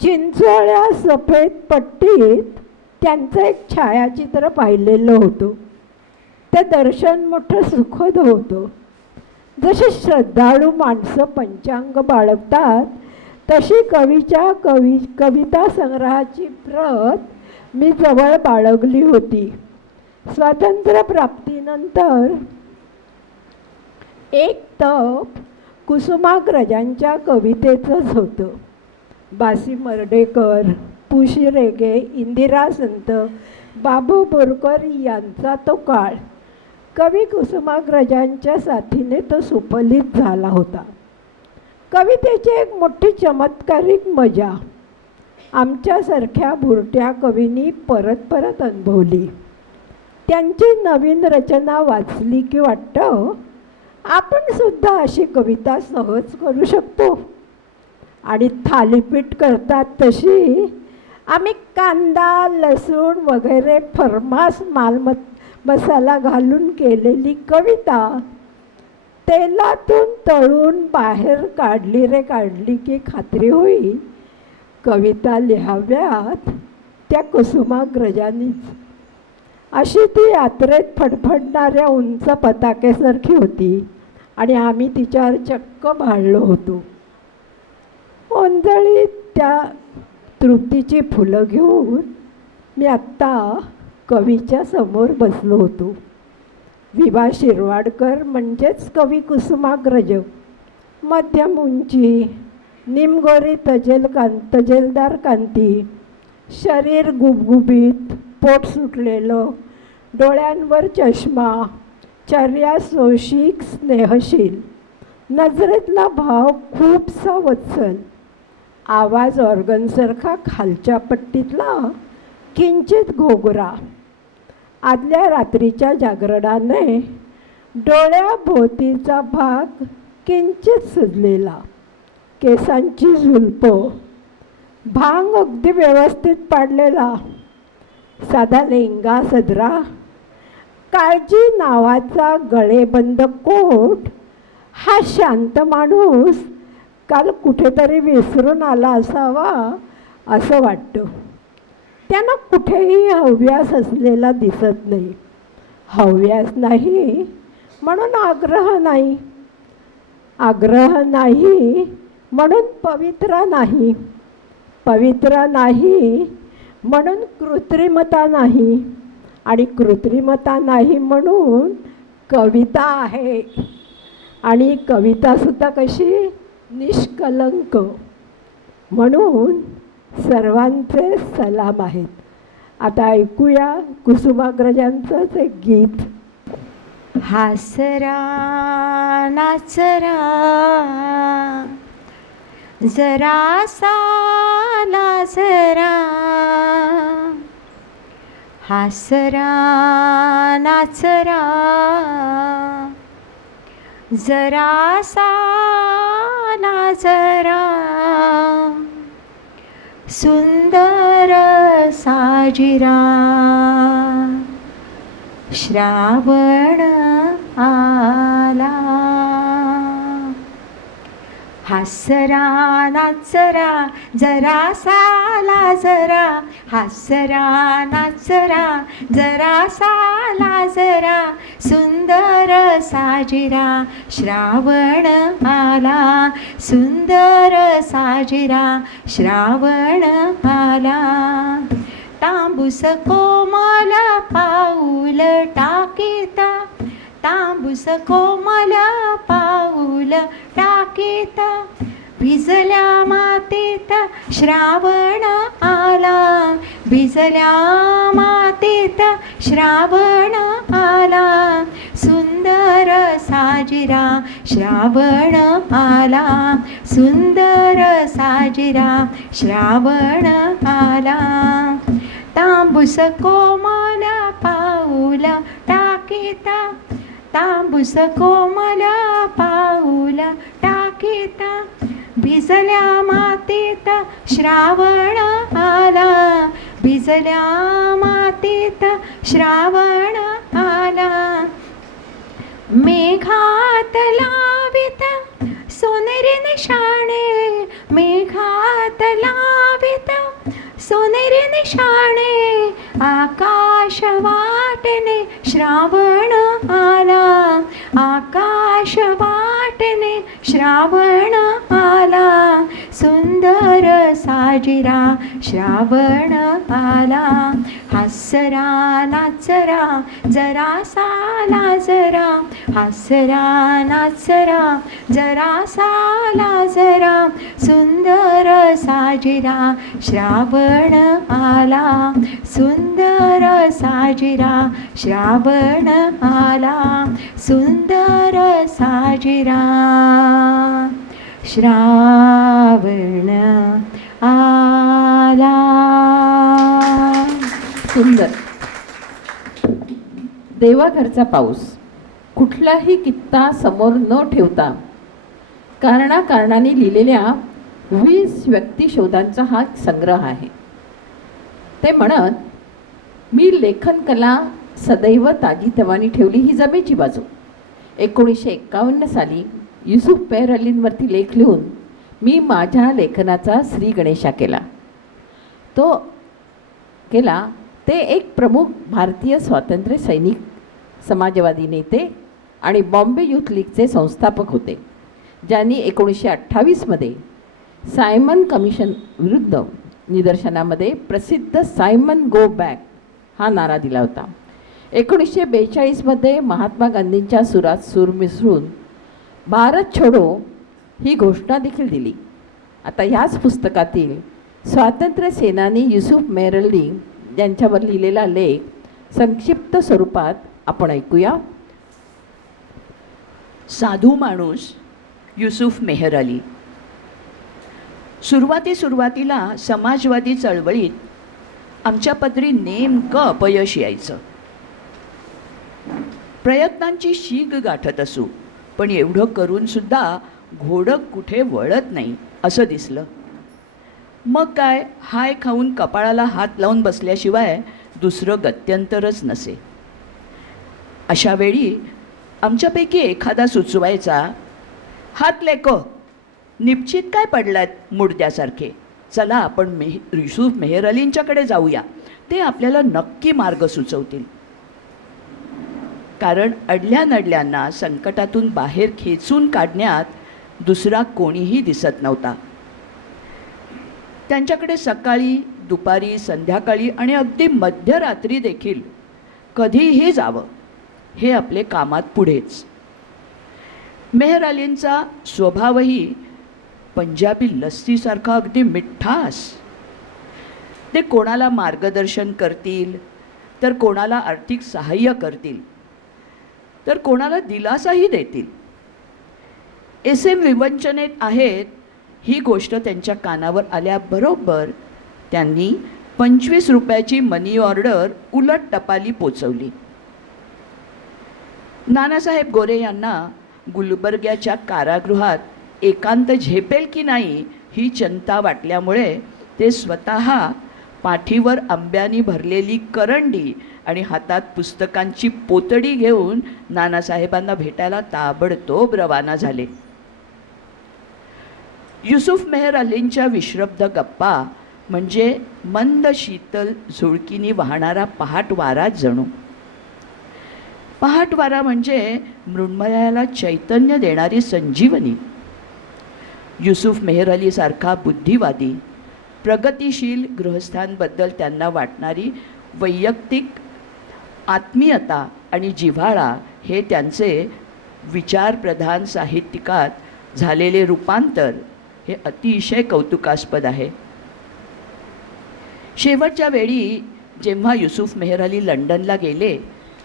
चिंचोळ्या सफेद पट्टीत त्यांचं एक छायाचित्र पाहिलेलं होतं. ते दर्शन मोठं सुखद होतं. जसे श्रद्धाळू माणसं पंचांग बाळगतात तशी कविता संग्रहाची प्रत मी जवळ बाळगली होती. स्वातंत्र्यप्राप्तीनंतर एक तप कुसुमाग्रजांच्या कवितेचंच होतं. बासी मर्डेकर, पु. शी. रेगे, इंदिरा संत, बाबू बोरकर यांचा तो काळ. कवी कुसुमाग्रजांच्या साथीने तो सुफलित झाला होता. कवितेची एक मोठी चमत्कारिक मजा आमच्यासारख्या भुरट्या कवींनी परत परत अनुभवली. त्यांची नवीन रचना वाचली की वाटतं आपण सुद्धा अशी कविता सहज करू शकतो. आणि थालीपीठ करतात तशी आम्ही कांदा, लसूण वगैरे फर्मास मसाला घालून केलेली कविता तेलातून तळून बाहेर काढली की खात्री होईल कविता लिहाव्यात त्या कुसुमाग्रजांनीच. अशी ती यात्रेत फडफडणाऱ्या उंच पताकेसारखी होती आणि आम्ही तिच्यावर चक्क भाळलो होतो. ओंजळीत त्या तृप्तीची फुलं घेऊन मी आत्ता कवीच्या समोर बसलो होतो. विभा शिरवाडकर म्हणजेच कवी कुसुमाग्रज, मध्यम उंची, निमगोरी तजेलदार कांती, शरीर गुबगुबीत, पोट सुटलेलं, डोळ्यांवर चष्मा, चर्या सोशिक स्नेहशील, नजरेतला भाव खूपसा वत्सल, आवाज ऑर्गनसारखा खालच्या पट्टीतला किंचित घोगरा, आदल्या रात्रीच्या जागरणाने डोळ्याभोवतीचा भाग किंचित सुजलेला, केसांची झुलप, भांग अगदी व्यवस्थित पाडलेला, साधा लेंगा सदरा, काळजी नावाचा गळेबंद कोट. हा शांत माणूस काल कुठेतरी विसरून आला असावा असं वाटतं. त्यांना कुठेही हव्यास असलेला दिसत नाही. हव्यास नाही म्हणून आग्रह नाही, आग्रह नाही म्हणून पवित्र नाही, पवित्र नाही म्हणून कृत्रिमता नाही, आणि कृत्रिमता नाही म्हणून कविता आहे. आणि कवितासुद्धा कशी निष्कलंक. म्हणून सर्वांचे सलाम आहेत. आता ऐकूया कुसुमाग्रजांचंच एक गीत. हासरा नाचरा जरासा लाजरा, हासरा नाचरा जरासा लाजरा, सुंदर साजिरा श्रावण आला. हासरा नाचरा जरासा लाजरा, हासरा नाचरा जरासा लाजरा, सुंदर साजिरा श्रावण आला, सुंदर साजिरा श्रावण आला. तांबूस कोमल पाऊल टाकीता, तांबूस कोमल पाऊल टाकीता, भिजल्या मातीत श्रावण आला, भिजल्या मातीत श्रावण आला, सुंदर साजिरा श्रावण आला, सुंदर साजिरा श्रावण आला. तांबूस कोमल पाऊल टाकीता, तांबूस कोमल पाऊल टाकीता, भिजल्या मातीत श्रावण आला, भिजल्या मातीत श्रावण आला, मेघात लावित सोनेरी निशाणे, मेघात लावित सोनेरी निशाणे, आकाश वाटणे श्रावण आला, आकाश वाटणे श्रावण आला, सुंदर साजिरा श्रावण आला, हासरा नाचरा जरासा लाजरा, हासरा नाचरा जरासा लाजरा, सुंदर साजिरा श्रावण आला, सुंदर साजिरा श्रावण आला, सुंदर साजिरा श्रावण आला. सुंदर. देवाघरचा पाऊस कुठलाही कित्ता समोर न ठेवता कारणाकारणाने लिहिलेल्या 20 व्यक्तिशोधांचा हा संग्रह आहे. ते म्हणत, मी लेखन कला सदैव ताजीतवानी ठेवली ही जमेची बाजू. 1951 साली युसुफ मेहरअलींवरती लेख लिहून मी माझ्या लेखनाचा श्री गणेशा केला. तो केला ते एक प्रमुख भारतीय स्वातंत्र्य सैनिक, समाजवादी नेते आणि बॉम्बे यूथ लीगचे संस्थापक होते, ज्यांनी 1928मध्ये सायमन कमिशन विरुद्ध निदर्शनामध्ये प्रसिद्ध सायमन गो बॅक हा नारा दिला होता. 1942मध्ये महात्मा गांधींच्या सुरात सूर मिसळून भारत छोडो ही घोषणा देखील दिली. आता ह्याच पुस्तकातील स्वातंत्र्य सेनानी युसुफ मेहरअली यांच्यावर लिहिलेला लेख संक्षिप्त स्वरूपात आपण ऐकूया. साधू माणूस युसुफ मेहरअली. सुरुवातीला समाजवादी चळवळीत आमच्या पदरी नेमकं अपयश यायचं. प्रयत्नांची शीग गाठत असू, पण एवढं करूनसुद्धा घोडं कुठे वळत नाही असं दिसलं. मग काय, हाय खाऊन कपाळाला हात लावून बसल्याशिवाय दुसरं गत्यंतरच नसे. अशा वेळी आमच्यापैकी एखादा सुचवायचा, हात लेको निश्चित काय पडलात मुडद्यासारखे, चला आपण युसुफ मेहरअलींच्याकडे जाऊया, ते आपल्याला नक्की मार्ग सुचवतील. कारण अडल्या नडल्यांना संकटातून बाहेर खेचून काढण्यात दुसरा कोणीही दिसत नव्हता. त्यांच्याकडे सकाळी, दुपारी, संध्याकाळी आणि अगदी मध्यरात्री देखील कधीही जावं, हे आपले कामात पुढेच. मेहरअलींचा स्वभावही पंजाबी लस्सीसारखा अगदी मिठास. ते कोणाला मार्गदर्शन करतील, तर कोणाला आर्थिक सहाय्य करतील, तर कोणाला दिलासाही देतील. SM विवंचनेत आहेत ही गोष्ट त्यांच्या कानावर आल्याबरोबर त्यांनी 25 रुपयाची मनी ऑर्डर उलट टपाली पोचवली. नानासाहेब गोरे यांना गुलबर्ग्याच्या कारागृहात एकांत झेपेल की नाही ही चिंता वाटल्यामुळे ते स्वतः पाठीवर आंब्यानी भरलेली करंडी आणि हातात पुस्तकांची पोतडी घेऊन नानासाहेबांना भेटायला ताबडतोब रवाना झाले. युसुफ मेहरअलींच्या विश्रब्ध गप्पा म्हणजे मंद शीतल झुळकीनी वाहणारा पहाटवारा जणू. पहाटवारा म्हणजे मृण्मयाला चैतन्य देणारी संजीवनी. युसुफ मेहरअलीसारखा बुद्धिवादी, प्रगतिशील गृहस्थांबद्दल त्यांना वाटणारी वैयक्तिक आत्मीयता आणि जिव्हाळा हे त्यांचे विचारप्रधान साहित्यिकात झालेले रूपांतर हे अतिशय कौतुकास्पद आहे. शेवटच्या वेळी जेव्हा युसुफ मेहरअली लंडनला गेले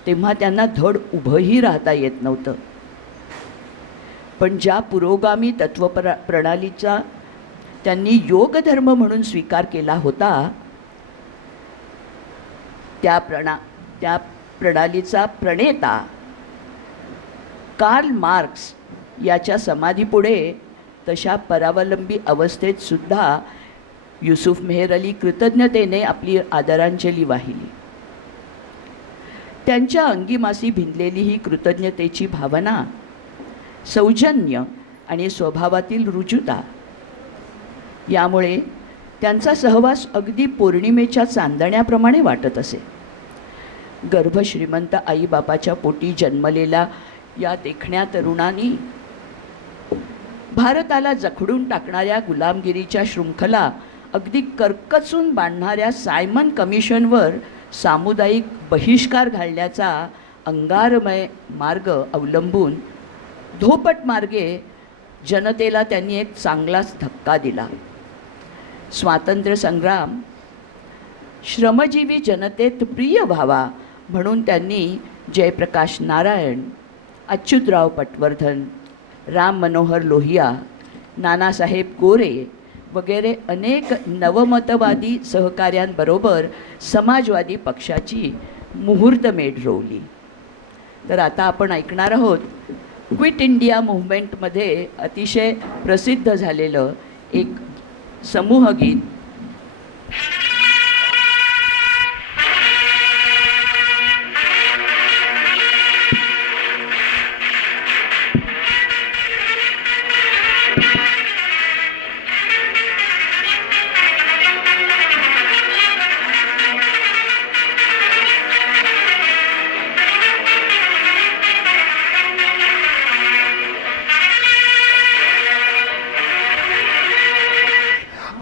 तेव्हा त्यांना धड उभंही राहता येत नव्हतं. पण ज्या पुरोगामी प्रणालीचा त्यांनी योगधर्म म्हणून स्वीकार केला होता, त्या प्रणालीचा प्रणेता कार्ल मार्क्स याच्या समाधीपुढे तशा परावलंबी अवस्थेत सुद्धा युसुफ मेहरअली कृतज्ञतेने आपली आदरांजली वाहिली. त्यांच्या अंगीमासी भिनलेली ही कृतज्ञतेची भावना, सौजन्य आणि स्वभावातील रुजुता यामुळे त्यांचा सहवास अगदी पौर्णिमेच्या चांदण्याप्रमाणे वाटत असे. गर्भश्रीमंत आईबापाच्या पोटी जन्मलेला या देखण्या तरुणांनी भारताला जखडून टाकणाऱ्या गुलामगिरीच्या शृंखला अगदी कर्कचून बांधणाऱ्या सायमन कमिशनवर सामुदायिक बहिष्कार घालण्याचा अंगारमय मार्ग अवलंबून धोपट मार्गे जनतेला त्यांनी एक चांगलाच धक्का दिला. स्वातंत्र्य संग्राम श्रमजीवी जनतेत प्रिय व्हावा म्हणून त्यांनी जयप्रकाश नारायण, अच्युतराव पटवर्धन, राम मनोहर लोहिया, नानासाहेब गोरे वगैरे अनेक नवमतवादी सहकाऱ्यांबरोबर समाजवादी पक्षाची मुहूर्तमेढ रोवली. तर आता आपण ऐकणार आहोत क्विट इंडिया मूव्हमेंटमध्ये अतिशय प्रसिद्ध झालेलं एक समूहगीत.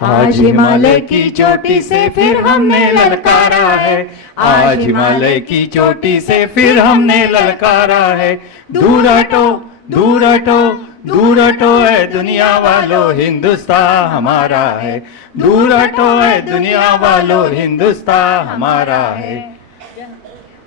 आज हिमालय की चोटी से फिर हमने ललकारा है, आज हिमालय की चोटी से फिर हमने ललकारा है। दूर हटो दूर हटो दूर हटो है दुनिया वालों, हिंदुस्तान हमारा है। दूर हटो है दुनिया वालों, हिंदुस्तान हमारा है।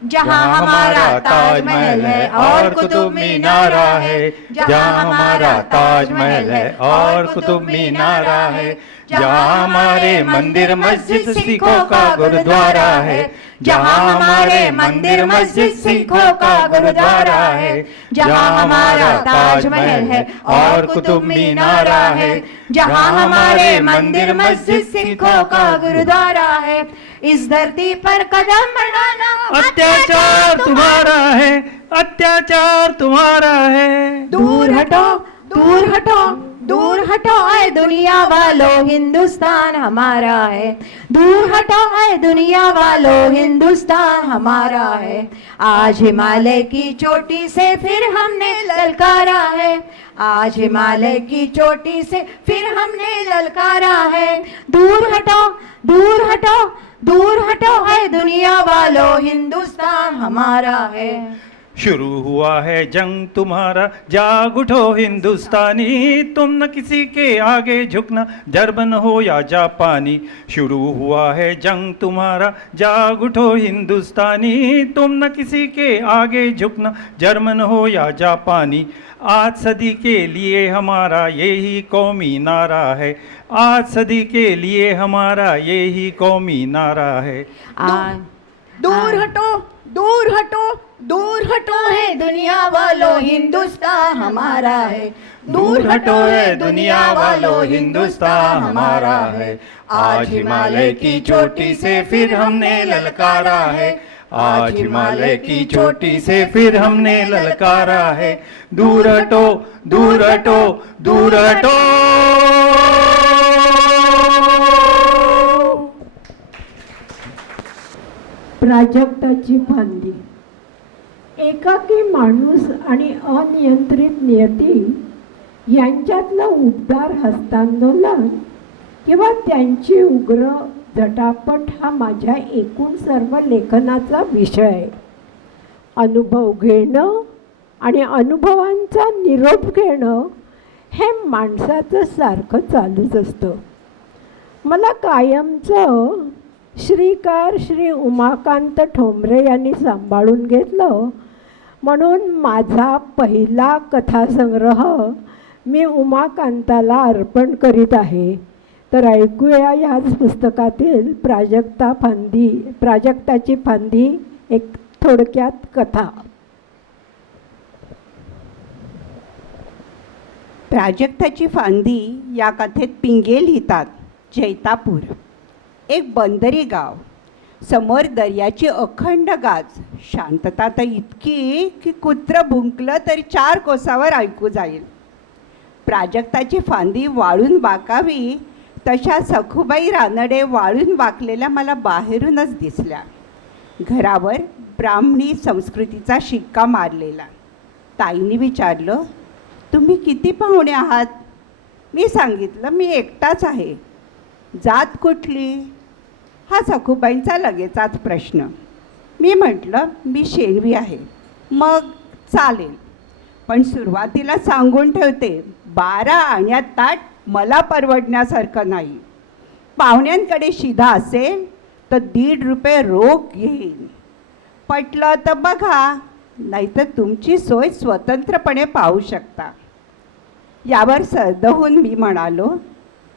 जहाँ हमारा ताजमहल है और कुतुब मीनारा है, जहाँ हमारा ताजमहल है और कुतुब मीनारा है। जहाँ हमारे मंदिर मस्जिद सिखों का गुरुद्वारा है, जहाँ हमारे मंदिर मस्जिद सिखों का गुरुद्वारा है। जहाँ हमारा ताजमहल है और कुतुब मीनारा है, जहाँ हमारे मंदिर मस्जिद सिखों का गुरुद्वारा है। इस धरती पर कदम बढ़ाना अत्याचार तुम्हारा है, अत्याचार तुम्हारा है। दूर हटो दूर हटो दूर हटो ऐ दुनिया वालों, हिंदुस्तान हमारा है। दूर हटो ऐ दुनिया वालों, हिंदुस्तान हमारा है। आज हिमालय की चोटी से फिर हमने ललकारा है, आज हिमालय की चोटी से फिर हमने ललकारा है। दूर हटो दूर हटो दूर हटो ऐ दुनिया वालों, हिंदुस्तान हमारा है। शुरू हुआ है जंग तुम्हारा, जाग उठो हिंदुस्तानी। तुम न किसी के आगे झुकना, जर्मन हो या जापानी। शुरू हुआ है जंग तुम्हारा, जाग उठो हिंदुस्तानी। तुम न किसी के आगे झुकना, जर्मन हो या जापानी। आज सदी के लिए हमारा यही कौमी नारा है, आज सदी के लिए हमारा यही कौमी नारा है। दूर हटो दूर हटो दूर हटो है दुनिया वालों, हिंदुस्तान हमारा है। दूर हटो है दुनिया वालों, हिंदुस्तान हमारा है। आज हिमालय की चोटी से फिर हमने ललकारा है, आज हिमालय की चोटी से फिर हमने ललकारा है। दूर हटो दूर हटो दूर हटो। प्राजक्ताची फांदी. एकाकी माणूस आणि अनियंत्रित नियती यांच्यातलं उबदार हस्तांदोलन किंवा त्यांची उग्र झटापट हा माझ्या एकूण सर्व लेखनाचा विषय आहे. अनुभव घेणं आणि अनुभवांचा निरोप घेणं हे माणसाचं सारखं चालूच असतं. मला कायमचं श्रीकार श्री उमाकांत ठोंबरे यांनी सांभाळून घेतलं म्हणून माझा पहिला कथासंग्रह मी उमाकांताला अर्पण करीत आहे. तर ऐकूया ह्याच पुस्तकातील प्राजक्ताची फांदी एक थोडक्यात कथा. प्राजक्ताची फांदी या कथेत पिंगे लिहितात. जैतापूर एक बंदरी गाव. समोर दर्याची अखंड गाज, शांतता तर इतकी की कुत्रं भुंकलं तरी 4 कोसावर ऐकू जाईल. प्राजक्ताची फांदी वाळून वाकावी तशा सखूबाई रानडे वाळून वाकलेल्या मला बाहेरूनच दिसल्या. घरावर ब्राह्मणी संस्कृतीचा शिक्का मारलेला. ताईंनी विचारलं, तुम्ही किती पाहुणे आहात? मी सांगितलं, मी एकटाच आहे. जात कुठली? हा सखूबाईंचा लगेचाच प्रश्न. मी म्हटलं, मी शेणवी आहे. मग चालेल, पण सुरुवातीला सांगून ठेवते, 12 आण्यात ताट मला परवडण्यासारखं नाही. पाहुण्यांकडे शिधा असेल तर 1.5 रुपये रोख घेईन. पटलं तर बघा, नाहीतर तुमची सोय स्वतंत्रपणे पाहू शकता. यावर सरदहून मी म्हणालो,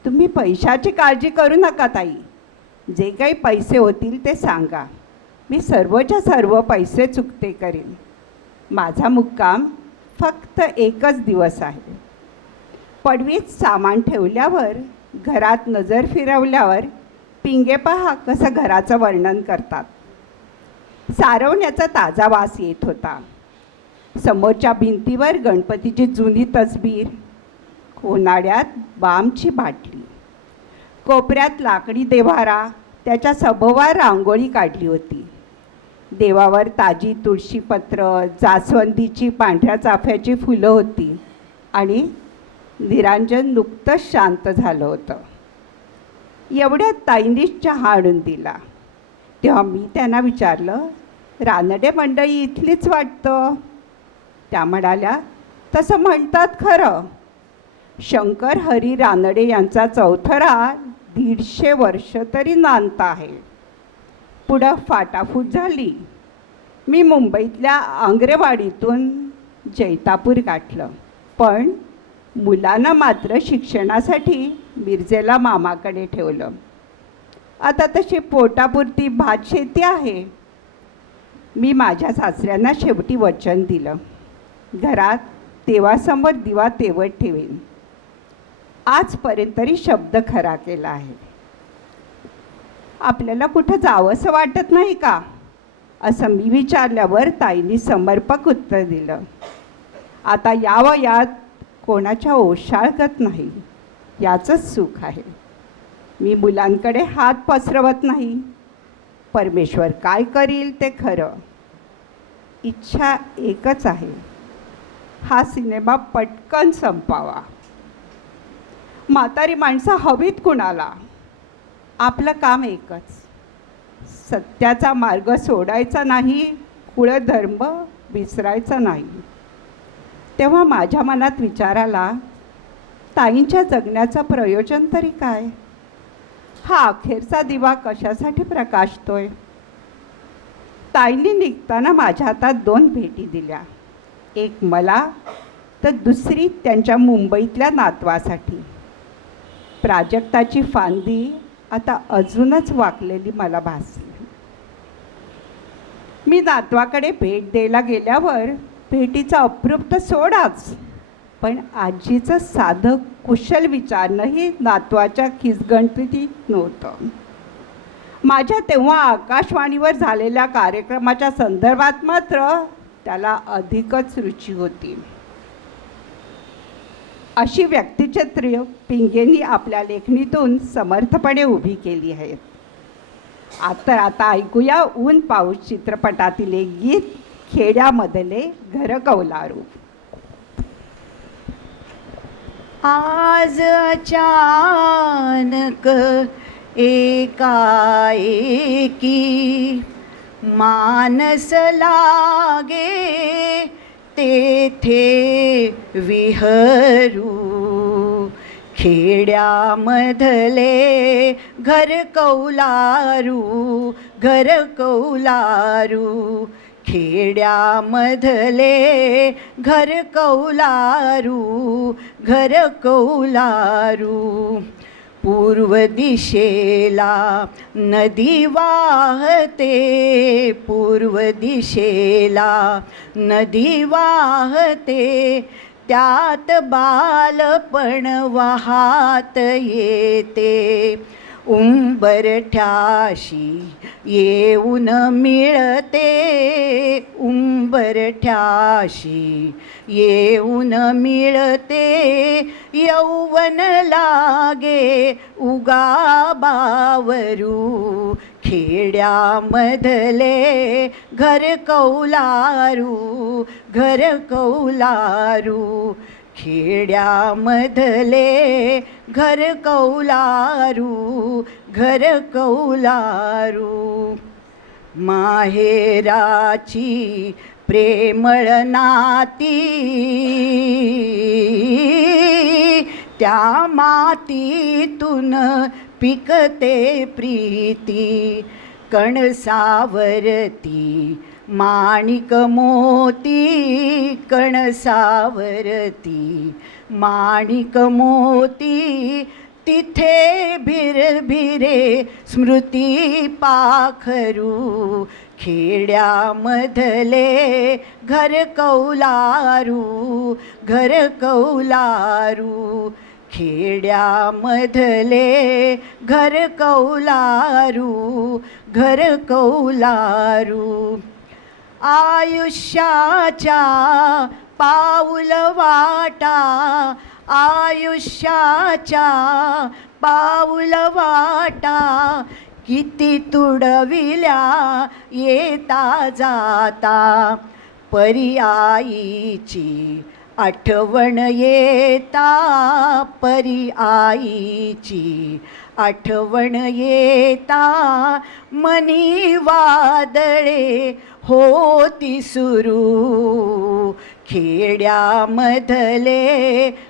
तुम्ही पैशाची काळजी करू नका ताई. जे काही पैसे होतील ते सांगा, मी सर्वच्या सर्व पैसे चुकते करेन. माझा मुक्काम फक्त 1च दिवस आहे. पडवीत सामान ठेवल्यावर, घरात नजर फिरवल्यावर पिंगे पहा कसं घराचं वर्णन करतात. सारवण्याचा ताजा वास येत होता. समोरच्या भिंतीवर गणपतीची जुनी तसबीर, कोनाड्यात बामची बाटली, कोपऱ्यात लाकडी देव्हारा, त्याच्या सभोवार रांगोळी काढली होती. देवावर ताजी तुळशीपत्र, जास्वंदीची पांढऱ्या चाफ्याची फुलं होती आणि निरांजन नुकतंच शांत झालं होतं. एवढ्यात ताईंनीच चहा आणून दिला. तेव्हा मी त्यांना विचारलं, रानडे मंडळी इथलीच वाटतं? त्या म्हणाल्या, तसं म्हणतात खरं. शंकर हरी रानडे यांचा चौथरा 150 वर्ष तरी नांदता आहे. पुढं फाटाफूट झाली. मी मुंबईतल्या आंग्रेवाडीतून जैतापूर गाठलं, पण मुलांना मात्र शिक्षणासाठी मिरजेला मामाकडे ठेवलं. आता तशी पोटापुरती भात शेती आहे. मी माझ्या सासऱ्यांना शेवटी वचन दिलं, घरात देवासमोर दिवा तेवत ठेवेन. आजपर्यंत तरी शब्द खरा केला आहे. आपल्याला कुठं जावंसं वाटत नाही का, असं मी विचारल्यावर ताईंनी समर्पक उत्तर दिलं, आता या वयात कोणाच्या ओशाळगत नाही, याचंच सुख आहे. मी मुलांकडे हात पसरवत नाही. परमेश्वर काय करील ते खरं. इच्छा एकच आहे, हा सिनेमा पटकन संपावा. म्हातारी माणसं हवीत कुणाला? आपलं काम एकच, सत्याचा मार्ग सोडायचा नाही, कुळधर्म विसरायचा नाही. तेव्हा माझ्या मनात विचार आला, ताईंच्या जगण्याचं प्रयोजन तरी काय? हा अखेरचा दिवा कशासाठी प्रकाशतोय? ताईंनी निघताना माझ्या हातात 2 भेटी दिल्या. एक मला तर दुसरी त्यांच्या मुंबईतल्या नातवासाठी. प्राजक्ताची फांदी आता अजूनच वाकलेली मला भासली. मी नातवाकडे भेट द्यायला गेल्यावर भेटीचा अप्रूप तर सोडाच, पण आजीचं साधं कुशल विचारणंही नातवाच्या खिसगणतीत नव्हतं. माझ्या तेव्हा आकाशवाणीवर झालेल्या कार्यक्रमाच्या संदर्भात मात्र त्याला अधिकच रुची होती. अशी व्यक्तिचित्रे पिंगेंनी आपल्या लेखणीतून समर्थपणे उभी केली आहेत. आता ऐकूया ऊन पाऊस चित्रपटातील एक गीत, खेड्यामधले घर कौलारू. आज अचानक एकाएकी मानस लागे तेथे विहरू, खेड्यामधले घर कौलारू, घर कौलारू, खेड्यामधले घर कौलारू, घर कौलारू. पूर्व दिशेला नदी वाहते, पूर्व दिशेला नदी वाहते, त्यात बालपण वाहात येते. उंबरठ्याशी येऊन मिळते, उंबरठ्याशी येऊन मिळते, यौवन लागे उगाबावरू, खेड्यामधले घर कौलारू, घर कौलारू, खेड्यामधले घर कौलारू, घर कौलारू. माहेराची प्रेमळ नाती, त्या मातीतून पिकते प्रीती, कणसावरती माणिक मोती, कणसावरती माणिक मोती, तिथे भिरभिरे स्मृती पाखरू, खेड्यामधले घर कौलारू, घर कौलारू, खेड्यामधले घर कौलारू, घर कौलारू. आयुष्याच्या पाऊल वाटा, आयुष्याच्या पाऊल वाटा, किती तुडविल्या येता जाता, पर्यायीची आठवण येता, पर्यायीची आठवण येता, मनी वादळे होती सुरू, खेड्यामधले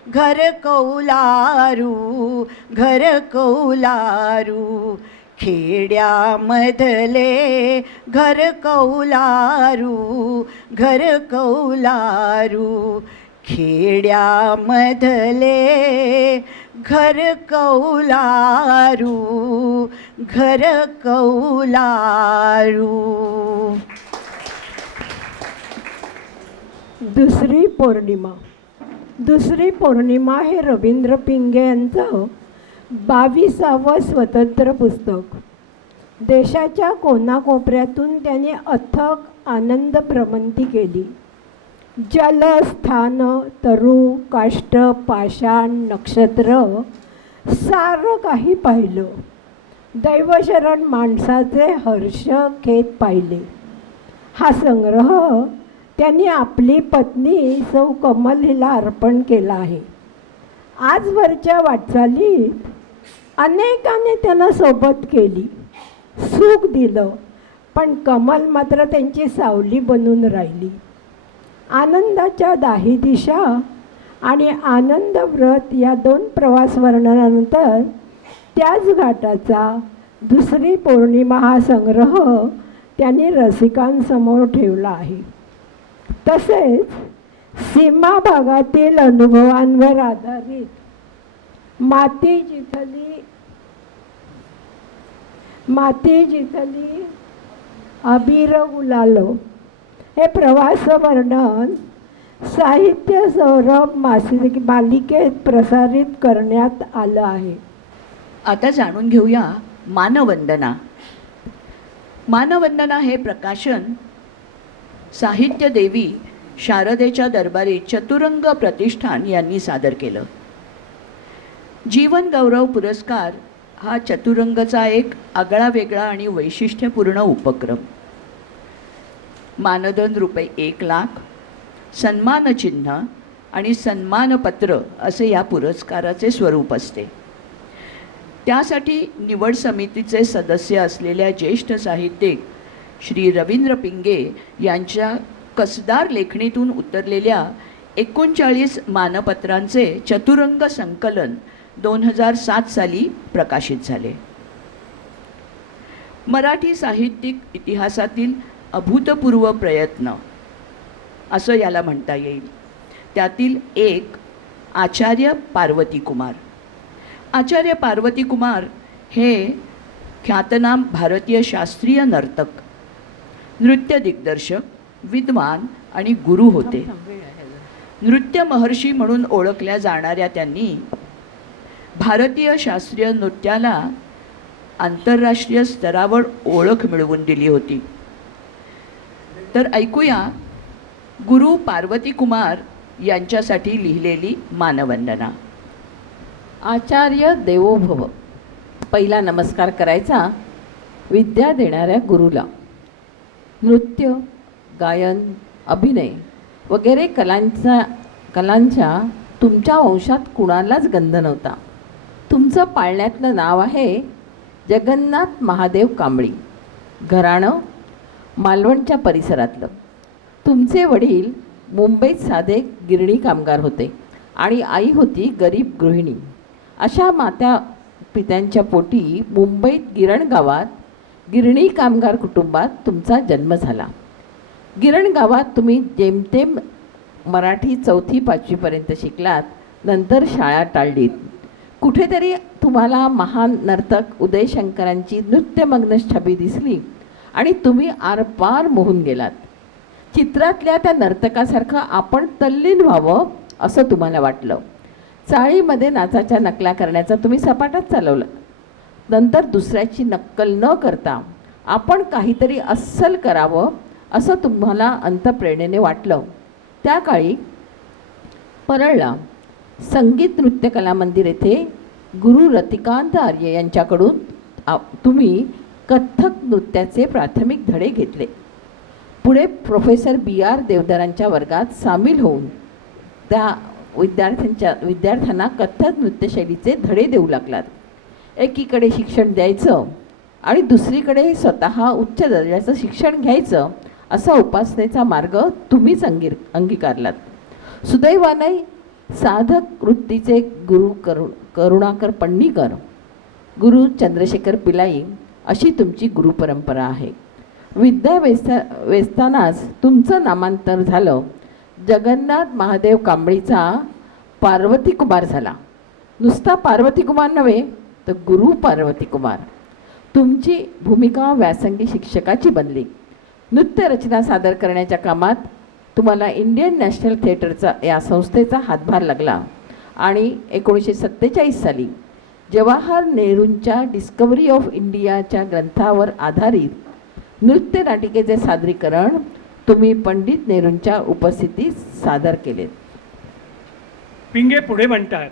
घर कौलारू, घर कौलारू, खेड्यामधले घर कौलारू, घर कौलारू, खेड्यामधले घर कौलारू, घर कौलारू. दुसरी पौर्णिमा. दुसरी पौर्णिमा हे रवींद्र पिंगे यांचं 22वं स्वतंत्र पुस्तक. देशाच्या कोनाकोपऱ्यातून त्यांनी अथक आनंद भ्रमंती केली. जल, स्थान, तरु, काष्ट, पाषाण, नक्षत्र सारं काही पाहिलं. दैवशरण माणसाचे हर्ष खेद पाहिले. हा संग्रह त्यांनी आपली पत्नी सौ कमल हिला अर्पण केला आहे. आजवरच्या वाटचालीत अनेकांनी त्यांना सोबत केली, सुख दिलं, पण कमल मात्र त्यांची सावली बनून राहिली. आनंदाच्या 10 दिशा आणि आनंद व्रत या 2 प्रवास वर्णनानंतर त्याच घाटाचा दुसरी पौर्णिमा हा संग्रह त्यांनी रसिकांसमोर ठेवला आहे. तसेच सीमा भागातील अनुभवांवर आधारित माती जिथली अबीर गुलालो हे प्रवास वर्णन साहित्य सौरभ मालिकेत प्रसारित करण्यात आलं आहे. आता जाणून घेऊया मानवंदना. मानवंदना हे प्रकाशन साहित्य देवी शारदेच्या दरबारी चतुरंग प्रतिष्ठान यांनी सादर केलं. जीवन गौरव पुरस्कार हा चतुरंगचा एक आगळा वेगळा आणि वैशिष्ट्यपूर्ण उपक्रम. मानधन रुपये 1 लाख, सन्मानचिन्ह आणि सन्मानपत्र असे या पुरस्काराचे स्वरूप असते. त्यासाठी निवड समितीचे सदस्य असलेल्या ज्येष्ठ साहित्यिक श्री रवींद्र पिंगे यांच्या कसदार लेखणीतून उतरलेल्या 39 मानपत्रांचे चतुरंग संकलन 2007 साली प्रकाशित झाले. मराठी साहित्यिक इतिहासातील अभूतपूर्व प्रयत्न असं याला म्हणता येईल. त्यातील एक आचार्य पार्वती कुमार. आचार्य पार्वती कुमार हे ख्यातनाम भारतीय शास्त्रीय नर्तक, नृत्य दिग्दर्शक, विद्वान आणि गुरु होते. नृत्य महर्षी म्हणून ओळखल्या जाणाऱ्या त्यांनी भारतीय शास्त्रीय नृत्याला आंतरराष्ट्रीय स्तरावर ओळख मिळवून दिली होती. तर ऐकूया गुरु पार्वती कुमार यांच्यासाठी लिहिलेली मानवंदना. आचार्य देवो भव. पहिला नमस्कार करायचा विद्या देणाऱ्या गुरुला. नृत्य, गायन, अभिनय वगैरे कलांच्या तुमच्या वंशात कुणालाच गंध नव्हता. तुमचं पाळण्यातलं नाव आहे जगन्नाथ महादेव कांबळी. घराणं मालवणच्या परिसरातलं. तुमचे वडील मुंबईत साधे गिरणी कामगार होते आणि आई होती गरीब गृहिणी. अशा माता पित्यांच्या पोटी मुंबईत गिरण गावात गिरणी कामगार कुटुंबात तुमचा जन्म झाला. गिरण गावात तुम्ही जेमतेम मराठी 4वी-5वीपर्यंत शिकलात. नंतर शाळा टाळलीत. कुठेतरी तुम्हाला महान नर्तक उदयशंकरांची नृत्यमग्न छबी दिसली आणि तुम्ही आरपार मोहून गेलात. चित्रातल्या त्या नर्तकासारखं आपण तल्लीन व्हावं असं तुम्हाला वाटलं. चाळीमध्ये नाचाच्या नकला करण्याचा तुम्ही सपाटाच चालवलं. नंतर दुसऱ्याची नक्कल न करता आपण काहीतरी अस्सल करावं असं तुम्हाला अंतप्रेरणेने वाटलं. त्या काळी परळला संगीत नृत्य कला मंदिर येथे गुरु रतिकांत आर्य यांच्याकडून तुम्ही कथ्थक नृत्याचे प्राथमिक धडे घेतले. पुढे प्रोफेसर BR देवधरांच्या वर्गात सामील होऊन त्या विद्यार्थ्यांना कथ्थक नृत्यशैलीचे धडे देऊ लागलात. एकीकडे शिक्षण द्यायचं आणि दुसरीकडे स्वतः उच्च दर्जाचं शिक्षण घ्यायचं असा उपासनेचा मार्ग तुम्हीच अंगीकारलात. सुदैवाने साधक वृत्तीचे गुरु करुणाकर पण्णीकर, गुरु चंद्रशेखर पिलाई अशी तुमची गुरुपरंपरा आहे. विद्या वेचतानाच तुमचं नामांतर झालं. जगन्नाथ महादेव कांबळीचा पार्वती कुमार झाला. नुसता पार्वती कुमार नव्हे तर गुरु पार्वती कुमार. तुमची भूमिका व्यासंगी शिक्षकाची बनली. नृत्यरचना सादर करण्याच्या कामात तुम्हाला इंडियन नॅशनल थिएटरचा या संस्थेचा हातभार लागला आणि 1947 साली जवाहर नेहरूंच्या डिस्कव्हरी ऑफ इंडियाच्या ग्रंथावर आधारित नृत्य नाटिकेचे सादरीकरण तुम्ही पंडित नेहरूंच्या उपस्थितीत सादर केले. पिंगे पुढे म्हणतात,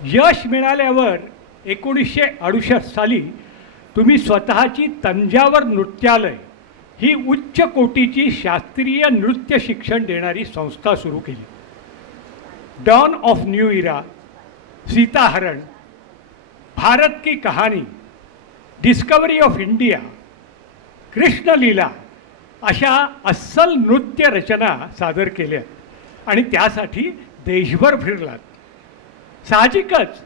यश मिळाल्यावर 1968 साली तुम्ही स्वतःची तंजावर नृत्यालय ही उच्च कोटीची शास्त्रीय नृत्य शिक्षण देणारी संस्था सुरू केली. डॉन ऑफ न्यू इरा, सीताहरण, भारत की कहाणी, डिस्कवरी ऑफ इंडिया, कृष्णलीला अशा अस्सल नृत्य रचना सादर केल्या आणि त्यासाठी देशभर फिरलात. साहजिकच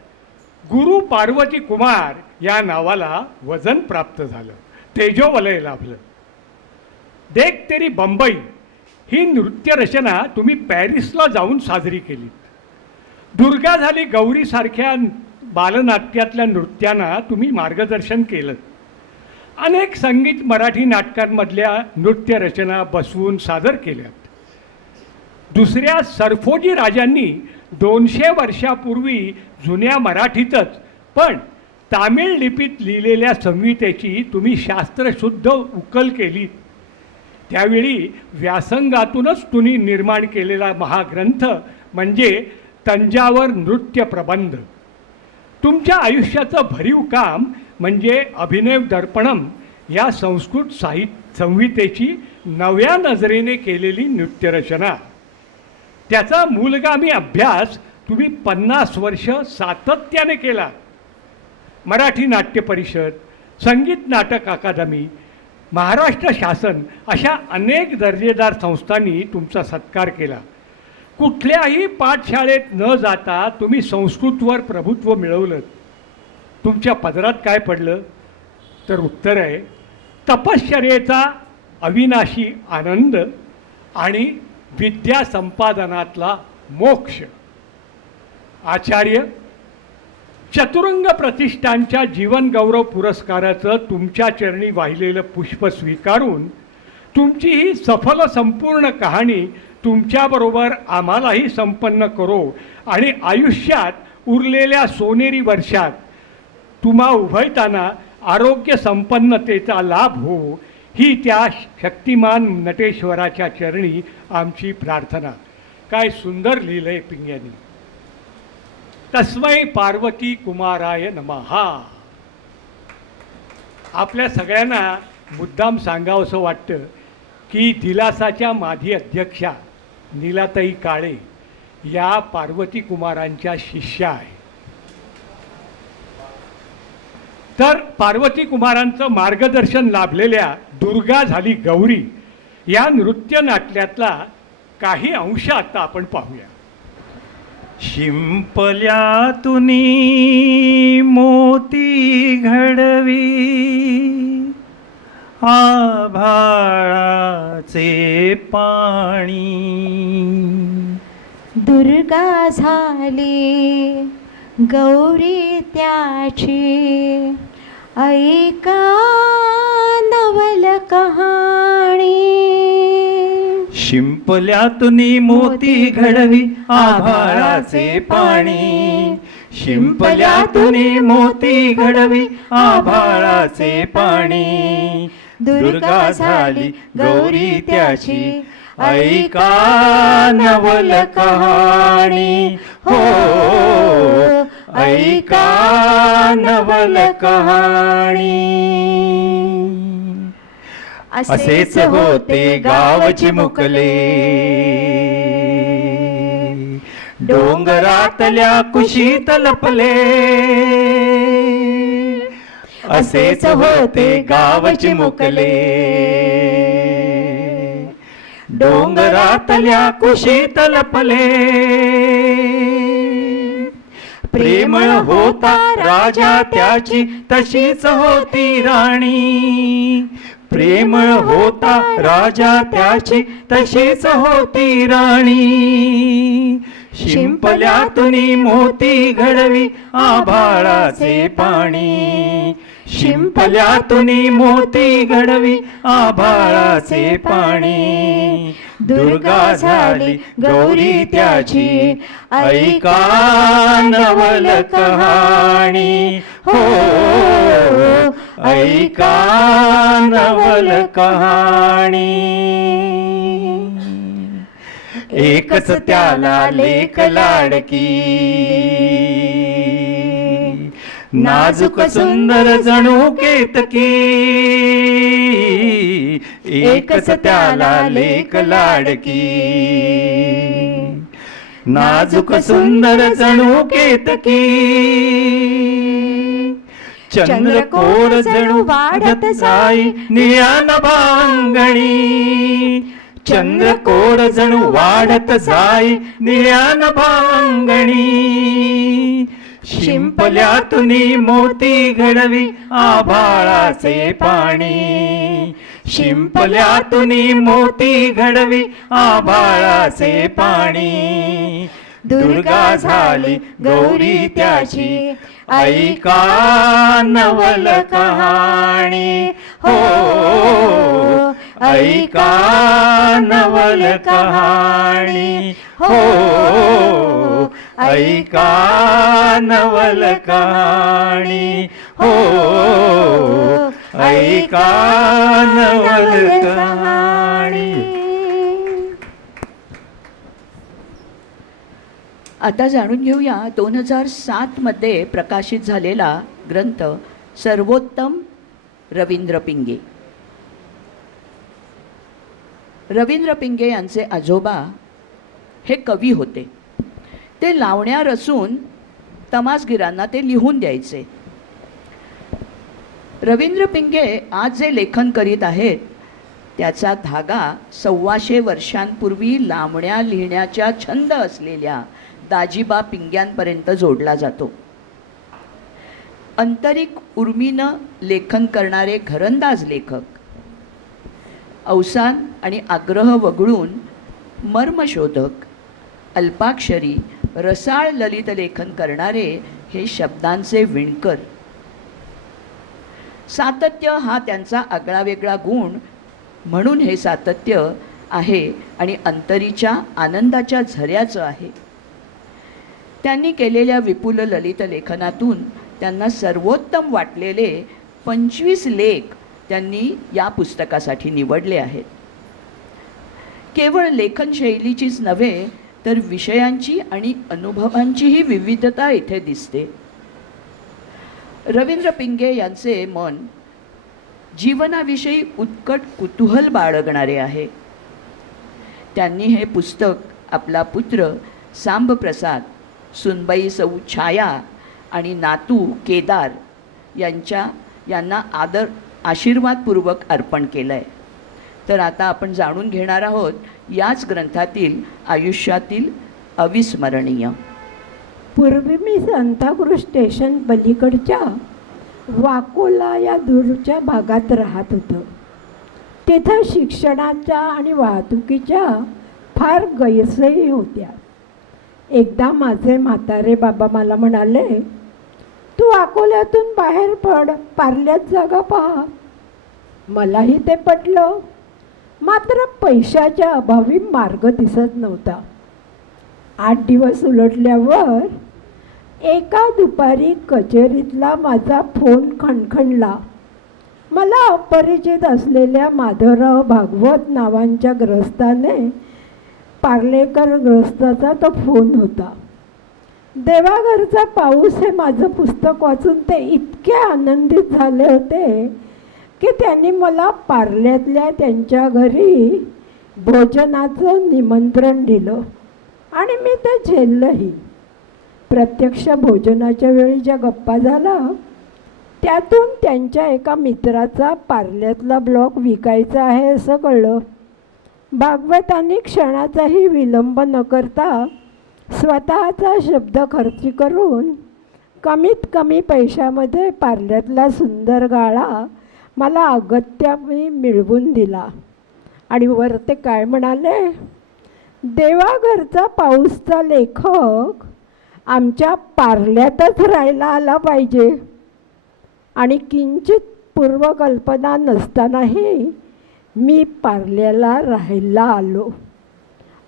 गुरु पार्वती कुमार या नावाला वजन प्राप्त झालं, तेजोवलय लाभलं. देख तेरी बंबई ही नृत्यरचना तुम्ही पॅरिसला जाऊन साजरी केली. दुर्गा झाली गौरीसारख्या बालनाट्यातल्या नृत्यांना तुम्ही मार्गदर्शन केलं. अनेक संगीत मराठी नाटकांमधल्या नृत्यरचना बसवून सादर केल्यात. दुसऱ्या सरफोजी राजांनी 200 वर्षापूर्वी जुन्या मराठीतच पण तामिळ लिपीत लिहिलेल्या संहितेची तुम्ही शास्त्रशुद्ध उकल केली. त्यावेळी व्यासंगातूनच तुम्ही निर्माण केलेला महाग्रंथ म्हणजे तंजावर नृत्य प्रबंध. तुमच्या आयुष्याचं भरीव काम म्हणजे अभिनव दर्पणम या संस्कृत संहितेची नव्या नजरेने केलेली नृत्यरचना. त्याचा मूलगामी अभ्यास तुम्ही 50 वर्ष सातत्याने केला. मराठी नाट्य परिषद, संगीत नाटक अकादमी, महाराष्ट्र शासन अशा अनेक दर्जेदार संस्थांनी तुमचा सत्कार केला. कुठल्याही पाठशाळेत न जाता तुम्ही संस्कृतवर प्रभुत्व मिळवलं. तुमच्या पदरात काय पडलं तर उत्तर आहे तपश्चर्येचा अविनाशी आनंद आणि विद्या संपादनातला मोक्ष. आचार्य चतुरंग प्रतिष्ठानच्या जीवन गौरव पुरस्काराचं तुमच्या चरणी वाहिलेलं पुष्प स्वीकारून तुमची ही सफल संपूर्ण कहाणी तुमच्याबरोबर आम्हालाही संपन्न करो आणि आयुष्यात उरलेल्या सोनेरी वर्षात तुम्हा उभयताना आरोग्य संपन्नतेचा लाभ हो, ही त्या शक्तिमान नटेश्वराच्या चरणी आमची प्रार्थना. काय सुंदर लिहिलंय पिंग्यानी. तस्मै पार्वती कुमाराय नमः. आपल्या सगळ्यांना मुद्दाम सांगावंसं वाटतं की दिलासाच्या माजी अध्यक्षा नीलाताई काळे या पार्वती कुमारांच्या शिष्या आहे. तर पार्वती कुमारांचं मार्गदर्शन लाभलेल्या दुर्गा झाली गौरी या नृत्य नाट्यातला काही अंश आता आपण पाहूया. शिंपल्यातुनी मोती घडवी आभाळाचे पाणी, दुर्गा झाली गौरी त्याची, ऐका नवल कहाणी. शिंपल्यातुनी मोती घडवी आभाळाचे पाणी, शिंपल्यातुनी मोती घडवी आभाळाचे पाणी, दुर्गा झाली गौरी त्याची, ऐका नवल कहाणी. हो, ऐका नवल कहाणी. असेच होते गावचे मुकले, डोंगरातल्या कुशीत लपले. असेच होते गावचे मुकले, डोंगरातल्या कुशीत लपले. प्रेमळ होता राजा त्याची, तशीच होती राणी. प्रेमळ होता राजा त्याची, तशीच होती राणी. शिंपल्यातुनी मोती घडवी आभाळाचे पाणी, शिंपल्यातुनी मोती घडवी आभाळाचे पाणी, दुर्गा झाली गौरी त्याची, ऐका नवल कहाणी. हो, ऐका नवल कहाणी. एकच त्याला लेक लाडकी, नाजूक सुंदर जणू केतकी. एकच त्याला लेक लाडकी, नाजूक सुंदर जणू केतकी. चंद्रकोर जणू वाढत जाई निळ्या नभांगणी, चंद्रकोर जणू वाढत जाई निळ्या नभांगणी. शिंपल्यातुनी मोती घडवी आभाळाचे पाणी, शिंपल्यातुनी मोती घडवी आभाळाचे पाणी, दुर्गा झाली गौरी त्याची, ऐका नवल कहाणी. हो, ऐका नवल कहाणी. हो, ऐका नवल कहाणी. हो, ऐका नवल कहाणी. आता जाणून घेऊया 2007 मध्ये प्रकाशित झालेला ग्रंथ सर्वोत्तम रवींद्र पिंगे. रवींद्र पिंगे यांचे आजोबा हे कवी होते. ते लावण्या रचून तमासगीरांना ते लिहून द्यायचे. रवींद्र पिंगे आज जे लेखन करीत आहेत त्याचा धागा 125 वर्षांपूर्वी लावण्या लिहिण्याच्या छंद असलेल्या दाजीबा पिंग्यांपर्यंत जोडला जातो. आंतरिक उर्मीनं लेखन करणारे घरंदाज लेखक, अवसान आणि आग्रह वगळून मर्मशोधक, अल्पाक्षरी, रसाळ ललित लेखन करणारे हे शब्दांचे विणकर. सातत्य हा त्यांचा आगळावेगळा गुण म्हणून हे सातत्य आहे आणि अंतरीच्या आनंदाच्या झऱ्याचं आहे. त्यांनी केलेल्या विपुल ललित लेखनातून त्यांना सर्वोत्तम वाटलेले 25 लेख त्यांनी या पुस्तकासाठी निवडले आहेत. केवळ लेखनशैलीचीच नव्हे तर विषयांची आणि अनुभवांचीही विविधता इथे दिसते. रवींद्र पिंगे यांचे मन जीवनाविषयी उत्कट कुतूहल बाळगणारे आहे. त्यांनी हे पुस्तक आपला पुत्र सांबप्रसाद, सुनबाई सौ छाया आणि नातू केदार यांना आशीर्वादपूर्वक अर्पण केलं आहे. तर आता आपण जाणून घेणार आहोत याच ग्रंथातील आयुष्यातील अविस्मरणीय. पूर्वी मी सांताक्रूज स्टेशन पलीकडच्या वाकोला या दूरच्या भागात राहत होतो. तिथं शिक्षणाच्या आणि वाहतुकीच्या फार गैरसोयी होत्या. एकदा माझे म्हातारे बाबा मला म्हणाले, तू अकोल्यातून बाहेर पड, पार्ल्यात जागा पहा. मलाही ते पटलं, मात्र पैशाच्या अभावी मार्ग दिसत नव्हता. 8 दिवस उलटल्यावर एका दुपारी कचेरीतला माझा फोन खणखणला. मला अपरिचित असलेल्या माधवराव भागवत नावांच्या ग्रस्ताने पार्लेकर ग्रस्ताचा तो फोन होता. देवाघरचा पाऊस हे माझं पुस्तक वाचून ते इतके आनंदित झाले होते की त्यांनी मला पार्ल्यातल्या त्यांच्या घरी भोजनाचं निमंत्रण दिलं आणि मी ते झेललंही. प्रत्यक्ष भोजनाच्या वेळी ज्या गप्पा झाला त्यातून त्यांच्या एका मित्राचा पार्ल्यातला ब्लॉक विकायचा आहे असं कळलं. भागवतांनी क्षणाचाही विलंब न करता स्वतःचा शब्द खर्च करून कमीत कमी पैशामध्ये पार्ल्यातला सुंदर गाळा मला अगत्याने मिळवून दिला. आणि वर ते काय म्हणाले, देवाघरचा पाऊसचा लेखक आमच्या पार्ल्यातच राहायला आला पाहिजे. आणि किंचित पूर्वकल्पना नसतानाही मी पार्ल्याला राहायला आलो.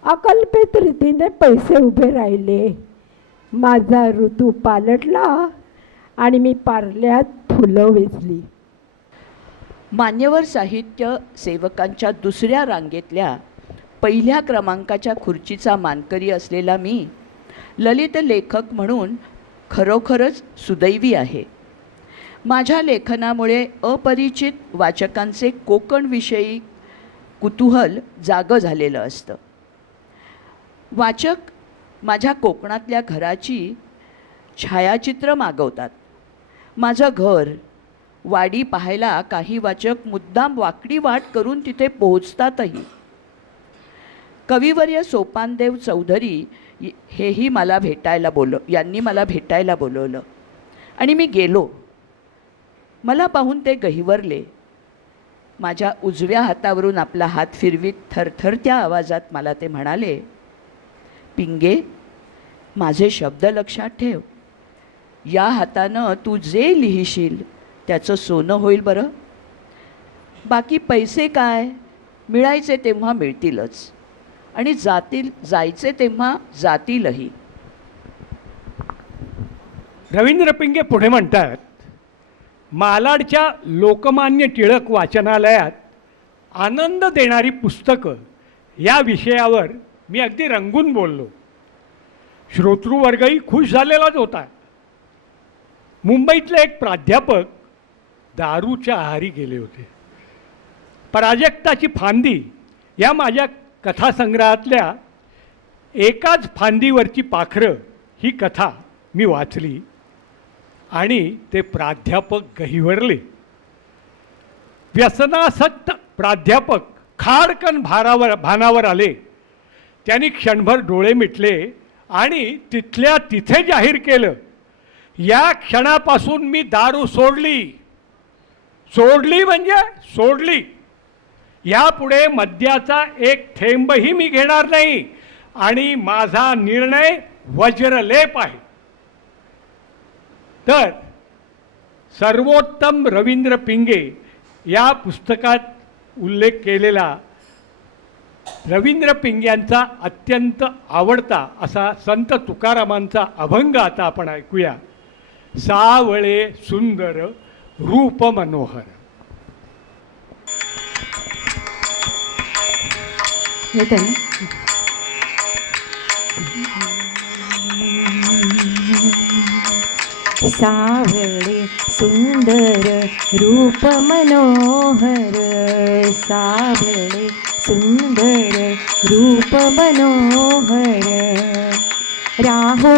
अकल्पित रीतीने पैसे उभे राहिले. माझा ऋतू पालटला आणि मी पार्ल्यात फुलं वेचली. मान्यवर साहित्य सेवकांच्या दुसऱ्या रांगेतल्या पहिल्या क्रमांकाच्या खुर्चीचा मानकरी असलेला मी ललित लेखक म्हणून खरोखरच सुदैवी आहे. माझ्या लेखनामुळे अपरिचित वाचकांचे कोकणविषयी कुतूहल जागं झालेलं असतं. वाचक माझ्या कोकणातल्या घराची छायाचित्र मागवतात. माझं घर, वाडी पाहायला काही वाचक मुद्दाम वाकडी वाट करून तिथे पोहोचतातही. कविवर्य सोपानदेव चौधरी यांनी मला भेटायला बोलवलं आणि मी गेलो. मला पाहून ते गहिवरले. माझ्या उजव्या हातावरून आपला हात फिरवीत थरथरत्या आवाजात मला ते म्हणाले, पिंगे, माझे शब्द लक्षात ठेव. या हातानं तू जे लिहिशील त्याचं सोनं होईल बरं. बाकी पैसे काय, मिळायचे तेव्हा मिळतीलच आणि जायचे तेव्हा जातीलही. रवींद्र पिंगे पुढे म्हणतात, मालाडच्या लोकमान्य टिळक वाचनालयात आनंद देणारी पुस्तकं या विषयावर मी अगदी रंगून बोललो. श्रोतृवर्गही खुश झालेलाच होता. मुंबईतले एक प्राध्यापक दारूच्या आहारी गेले होते. प्राजक्ताची फांदी या माझ्या कथासंग्रहातल्या एकाच फांदीवरची पाखरं ही कथा मी वाचली आणि ते प्राध्यापक गहिवरले. व्यसनासक्त प्राध्यापक खाडकन भानावर आले. त्यांनी क्षणभर डोळे मिटले आणि तिथल्या तिथे जाहीर केलं, या क्षणापासून मी दारू सोडली. सोडली म्हणजे सोडली. यापुढे मद्याचा एक थेंबही मी घेणार नाही आणि माझा निर्णय वज्रलेप आहे. तर सर्वोत्तम रवींद्र पिंगे या पुस्तकात उल्लेख केलेला रवींद्र पिंग्यांचा अत्यंत आवडता असा संत तुकारामांचा अभंग आता आपण ऐकूया. सावळे सुंदर रूप मनोहर. येते ना? सावळे सुंदर रूप मनोहर, सावळे सुंदर रूप मनोहर, राहो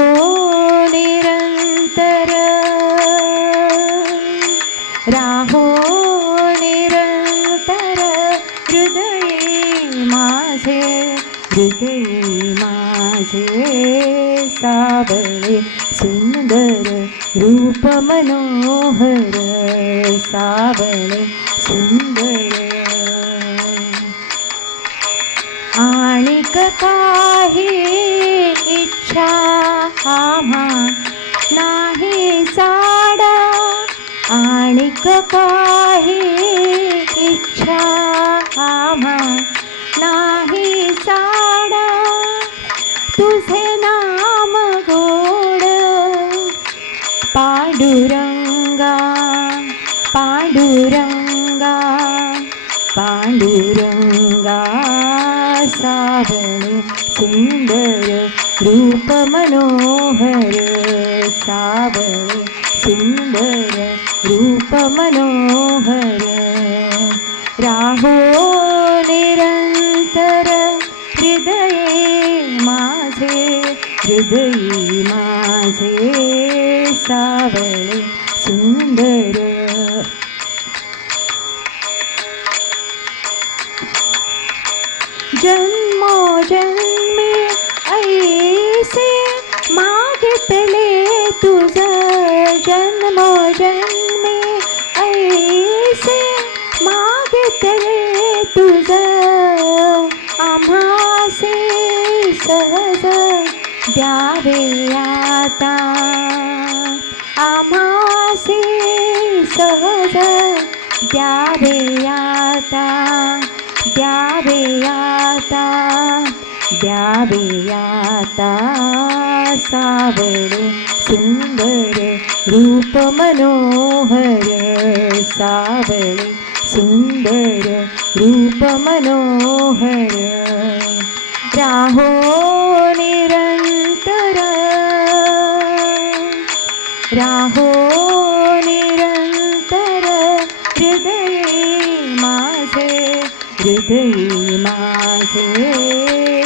निरंतर, राहो निरंतर हृदये माझे, हृदये माझे, सावळे सुंदर रूप मनोहर, सावळे सुंदर. आणिक काही इच्छा आम्हा नाही साडा, आणिक काही इच्छा आम्हा नाही साडा, तुझे नाम गोड पांडुरंगा, पांडुरंगा, पांडुरंगा, सावळे सुंदर रूप मनोहर, सावळे सुंदर रूप मनोहर, राहो निरंतर हृदये माझे, हृदये माझे, सावळे सुंदर. जन्मोजन्मी ऐसे मागितले तुझ, जन्मोजन्मी ऐसे मागितले तुझ, आम्हासे सहज द्यावे आता, आम्हासे सहज द्यावे आता, द्यावे आता, द्यावे आता, सावळे सुंदर रूप मनोहर, सावळे सुंदर रूप मनोहर, राहो निरंतर, राहो निरंतर हृदये माझे, हृदये माझे,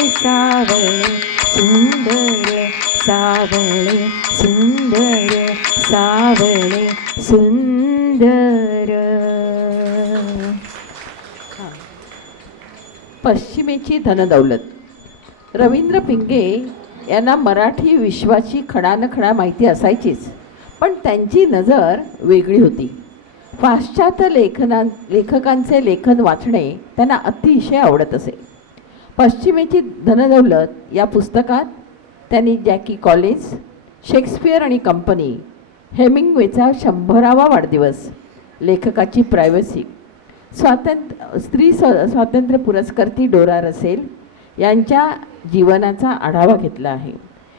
सावळे सुंदर, सावळे सुंदर, सावळे सुंदर. पश्चिमेची धनदौलत. रवींद्र पिंगे यांना मराठी विश्वाची खडानखडा माहिती असायचीच, पण त्यांची नजर वेगळी होती. पाश्चात्य लेखकांचे लेखन वाचणे त्यांना अतिशय आवडत असे. पश्चिमेची धनदौलत या पुस्तकात त्यांनी जॅकी कॉलिन्स, शेक्सपियर आणि कंपनी, हेमिंग्वेचा 100वा वाढदिवस, लेखकाची प्रायव्हसी, स्त्री स्वातंत्र्य पुरस्कर्ती डोरा रसेल यांच्या जीवनाचा आढावा घेतला आहे.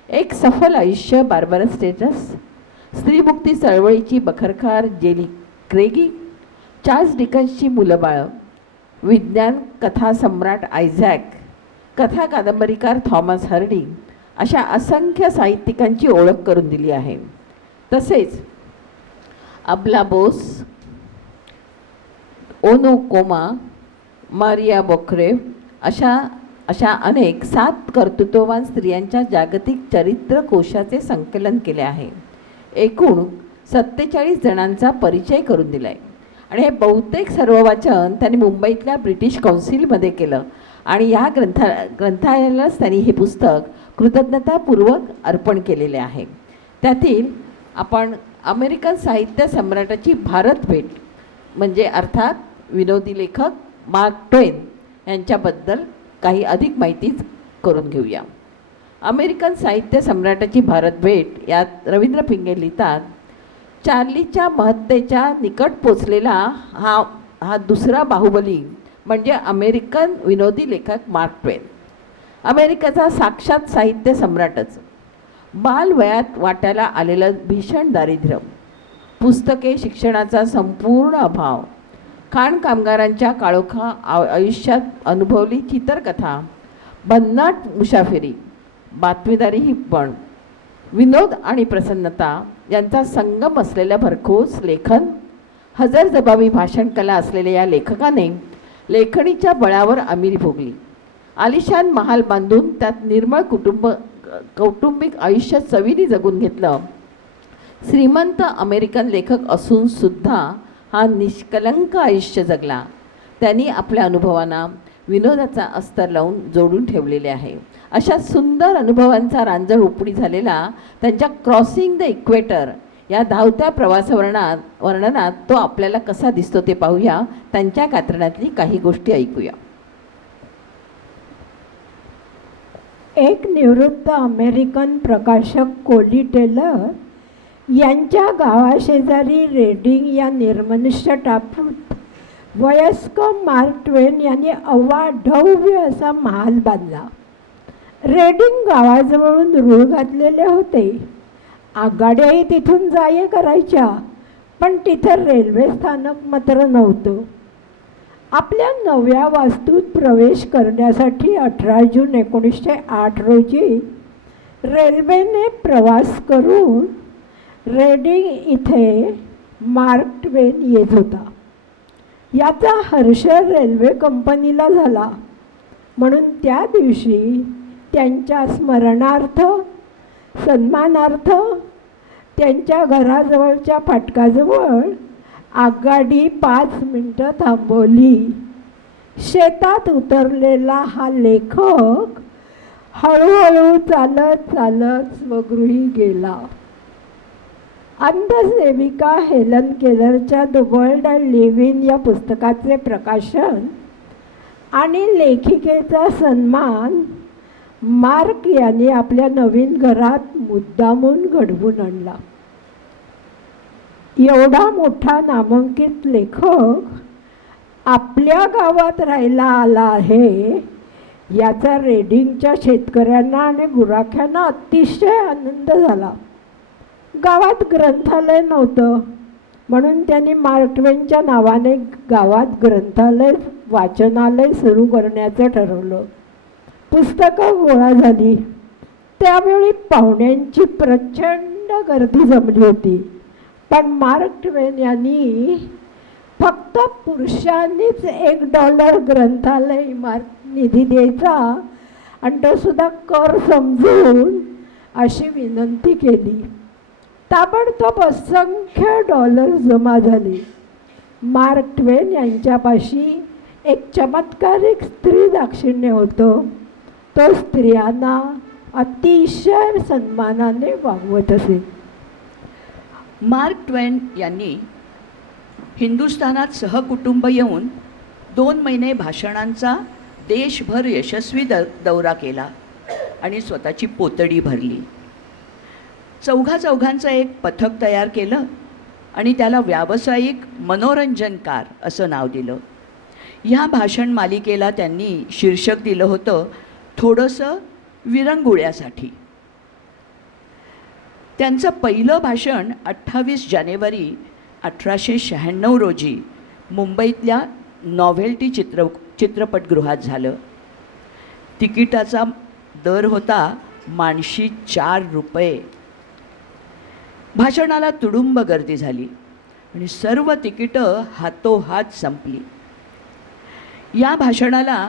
एक सफल आयुष्य बार्बरा स्टेटस, स्त्रीमुक्ती चळवळीची बखरखार जेली क्रेगी, चार्ल्स डिकन्सची मुलंबाळं, विज्ञान कथा सम्राट आयझॅक, कथा कादंबरीकार थॉमस हर्डी अशा असंख्य साहित्यिकांची ओळख करून दिली आहे. तसेच अबला बोस, ओनो कोमा, मारिया बोक्रेव अशा अनेक 7 कर्तृत्ववान स्त्रियांच्या जागतिक चरित्र कोशाचे संकलन केले आहे. एकूण 47 जणांचा परिचय करून दिला आहे आणि हे बहुतेक सर्व वाचन त्यांनी मुंबईतल्या ब्रिटिश काउन्सिलमध्ये केलं आणि या ग्रंथालयालाच त्यांनी हे पुस्तक कृतज्ञतापूर्वक अर्पण केलेले आहे. त्यातील आपण अमेरिकन साहित्य सम्राटाची भारत भेट म्हणजे अर्थात विनोदी लेखक मार्क ट्वेन यांच्याबद्दल काही अधिक माहिती करून घेऊया. अमेरिकन साहित्य सम्राटाची भारत भेट यात रवींद्र पिंगे लिहितात, चार्लीच्या महत्तेच्या निकट पोचलेला हा दुसरा बाहुबली म्हणजे अमेरिकन विनोदी लेखक मार्क ट्वेन. अमेरिकेचा साक्षात साहित्य सम्राटच. बालवयात वाट्याला आलेलं भीषण दारिद्र्य, पुस्तके शिक्षणाचा संपूर्ण अभाव, खाण कामगारांच्या काळोखा आयुष्यात अनुभवली चित्रकथा, भन्नाट मुसाफिरी, बातमीदारी पण, विनोद आणि प्रसन्नता यांचा संगम असलेलं भरघोस लेखन, हजरजबाबी भाषणकला असलेल्या या लेखकाने लेखणीच्या बळावर अमिरी भोगली. आलिशान महाल बांधून त्यात निर्मळ कौटुंबिक आयुष्य चवीने जगून घेतलं. श्रीमंत अमेरिकन लेखक असून सुद्धा हा निष्कलंक आयुष्य जगला. त्यांनी आपल्या अनुभवांना विनोदाचा अस्तर लावून जोडून ठेवलेले आहे. अशा सुंदर अनुभवांचा रांजण उपडी झालेला त्यांच्या क्रॉसिंग द इक्वेटर या धावत्या वर्णनात तो आपल्याला कसा दिसतो ते पाहूया. त्यांच्या कात्रणातली काही गोष्टी ऐकूया. एक निवृत्त अमेरिकन प्रकाशक कोली टेलर यांच्या गावाशेजारी रेडिंग या निर्मनुष्य टापूत वयस्क मार्क ट्वेन यांनी अवाढव्य असा महाल बांधला. रेडिंग गावाजवळून रूळ घातलेले होते. आगगाड्याही तिथून जाये करायच्या, पण तिथं रेल्वे स्थानक मात्र नव्हतं. आपल्या नव्या वास्तूत प्रवेश करण्यासाठी 18 जून 1908 रोजी रेल्वेने प्रवास करून रेडिंग इथे मार्क ट्वेन येत होता. याचा हर्ष रेल्वे कंपनीला झाला, म्हणून त्या दिवशी त्यांच्या स्मरणार्थ सन्मानार्थ त्यांच्या घराजवळच्या फाटकाजवळ आगगाडी 5 मिनिटं थांबवली. शेतात उतरलेला हा लेखक हळूहळू चालत चालत स्वगृही गेला. अंधसेविका हेलन केलरच्या the world I live in या पुस्तकाचे प्रकाशन आणि लेखिकेचा सन्मान मार्क यांनी आपल्या नवीन घरात मुद्दामून घडवून आणला. एवढा मोठा नामांकित लेखक आपल्या गावात राहायला आला आहे याचा रेडिंगच्या शेतकऱ्यांना आणि गुराख्यांना अतिशय आनंद झाला. गावात ग्रंथालय नव्हतं, म्हणून त्यांनी मार्क ट्वेनच्या नावाने गावात ग्रंथालय वाचनालय सुरू करण्याचं ठरवलं. पुस्तकं गोळा झाली. त्यावेळी पाहुण्यांची प्रचंड गर्दी जमली होती, पण मार्क ट्वेन यांनी फक्त पुरुषांनीच $1 ग्रंथालय इमारत निधी द्यायचा आणि तो सुद्धा कर समजून अशी विनंती केली. ताबडतोब असंख्य डॉलर्स जमा झाले. मार्क ट्वेन यांच्यापाशी एक चमत्कारिक स्त्री दाक्षिण्य होतं. तो स्त्रियांना अतिशय सन्मानाने वागवत असे. मार्क ट्वेन यांनी हिंदुस्थानात सहकुटुंब येऊन 2 महिने भाषणांचा देशभर यशस्वी दौरा केला आणि स्वतःची पोतडी भरली. चौघांचं एक पथक तयार केलं आणि त्याला व्यावसायिक मनोरंजनकार असं नाव दिलं. ह्या भाषण मालिकेला त्यांनी शीर्षक दिलं होतं थोडंसं विरंगुळ्यासाठी. त्यांचं पहिलं भाषण 28 जानेवारी 1896 रोजी मुंबईतल्या नॉव्हेल्टी चित्रपटगृहात झालं. तिकिटाचा दर होता माणशी 4 रुपये. भाषणाला तुडुंब गर्दी झाली आणि सर्व तिकीटं हातोहात संपली. या भाषणाला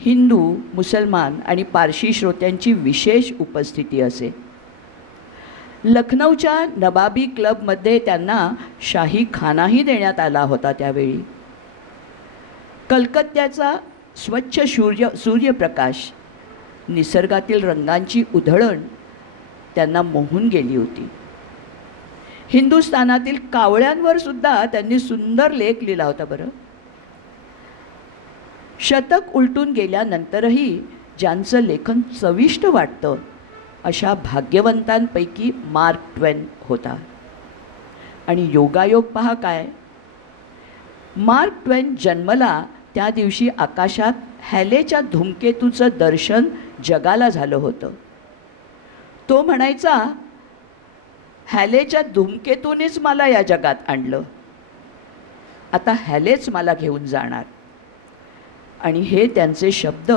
हिंदू, मुसलमान आणि पारशी श्रोत्यांची विशेष उपस्थिती असे. लखनौच्या नबाबी क्लबमध्ये त्यांना शाही खानाही देण्यात आला होता. त्यावेळी कलकत्त्याचा स्वच्छ सूर्यप्रकाश, निसर्गातील रंगांची उधळण त्यांना मोहून गेली होती. हिंदुस्थानातील कावळ्यांवर सुद्धा त्यांनी सुंदर लेख लिहिला होता. बरं, शतक उलटून गेल्यानंतरही ज्यांचं लेखन चविष्ट वाटतं अशा भाग्यवंतांपैकी मार्क ट्वेन होता. आणि योगायोग पहा काय, मार्क ट्वेन जन्मला त्या दिवशी आकाशात हॅलेच्या धूमकेतूचं दर्शन जगाला झालं होतं. तो म्हणायचा, हॅलेच्या धूमकेतूनेच मला या जगात आणलं, आता हॅलेच मला घेऊन जाणार. आणि हे त्यांचे शब्द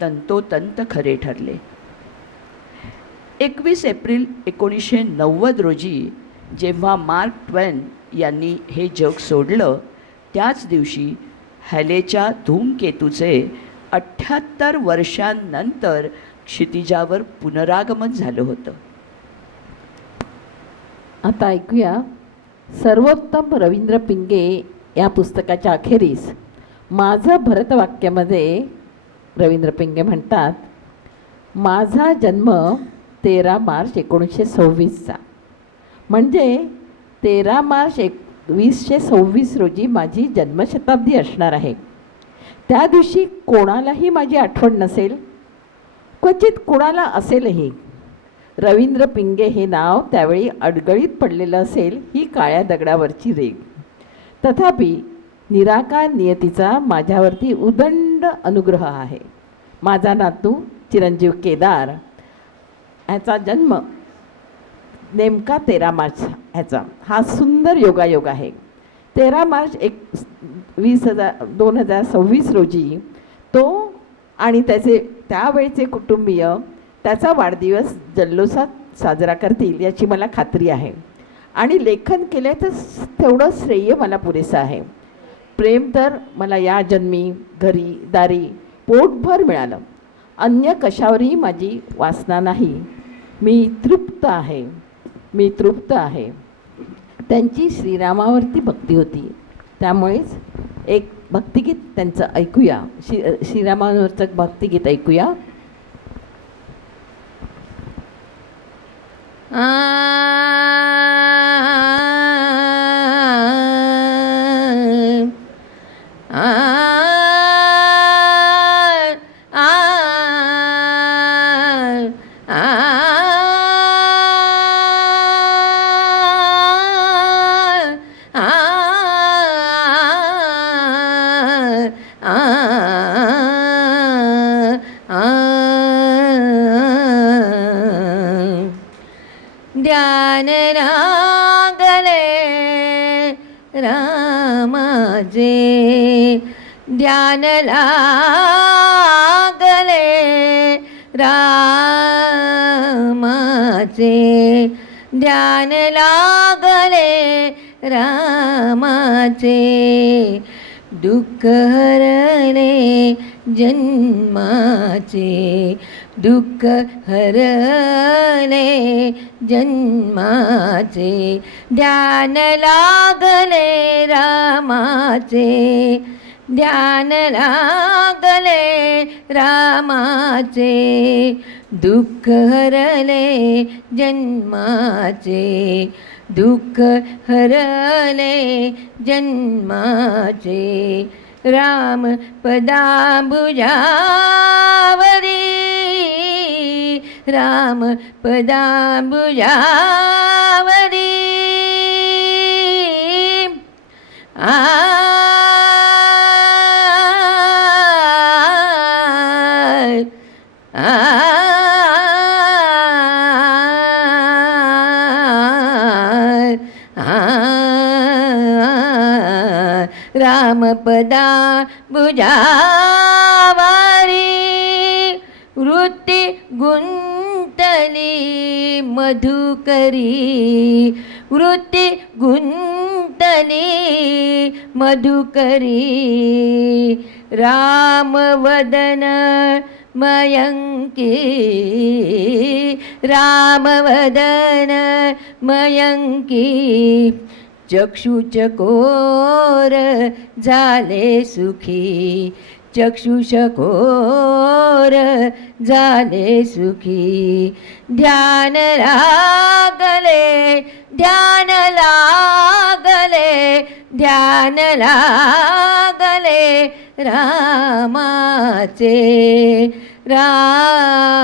तंतोतंत खरे ठरले. 21 एप्रिल 1990 रोजी जेव्हा मार्क ट्वेन यांनी हे जग सोडलं, त्याच दिवशी हॅलेच्या धूमकेतूचे 78 वर्षांनंतर क्षितिजावर पुनरागमन झालं होतं. आता ऐकूया सर्वोत्तम रवींद्र पिंगे या पुस्तकाच्या अखेरीस माझं भरतवाक्यामध्ये रवींद्र पिंगे म्हणतात, माझा जन्म 13 मार्च 1926चा, म्हणजे 13 मार्च 2026 रोजी माझी जन्मशताब्दी असणार आहे. त्या दिवशी कोणालाही माझी आठवण नसेल, क्वचित कोणाला असेलही. रवींद्र पिंगे हे नाव त्यावेळी अडगळीत पडलेलं असेल, ही काळ्या दगडावरची रेघ. तथापि निराकार नियतीचा माझ्यावरती उदंड अनुग्रह आहे. माझा नातू चिरंजीव केदार ह्याचा जन्म नेमका 13 मार्च ह्याचा, हा सुंदर योगायोग आहे. 13 मार्च 2026 रोजी तो आणि त्याचे त्यावेळचे कुटुंबीय त्याचा वाढदिवस जल्लोषात साजरा करतील याची मला खात्री आहे. आणि लेखन केले तर तेवढं श्रेय मला पुरेसं आहे. प्रेम तर मला या जन्मी घरी दारी पोटभर मिळालं. अन्य कशावरही माझी वासना नाही. मी तृप्त आहे, मी तृप्त आहे. त्यांची श्रीरामावरती भक्ती होती, त्यामुळेच एक भक्तिगीत त्यांचं ऐकूया. श्रीरामावरचं भक्तिगीत ऐकूया. ध्यान लागले रामाचे, ध्यान लागले रामाचे, ध्यान लागले रामाचे. दुःख हरले जन्माचे, दुःख हरले जन्माचे. ध्यान लागले रामाचे, ध्यान लागले रामाचे. दुःख हरले जन्माचे, दुःख हरले जन्माचे. राम पदांबुजावरी, राम पदांबुजावरी. राम पदांबुजावरी. वृत्ती गुंतली मधुकरी, वृत्ती गुंतली मधुकरी. रामवदन मयंकी, रामवदन मयंकी. चक्षुचकोर झाले सुखी, चक्षुचकोर झाले सुखी. ध्यान लागले, ध्यान लागले, ध्यान लागले रामाचे, रामाचे.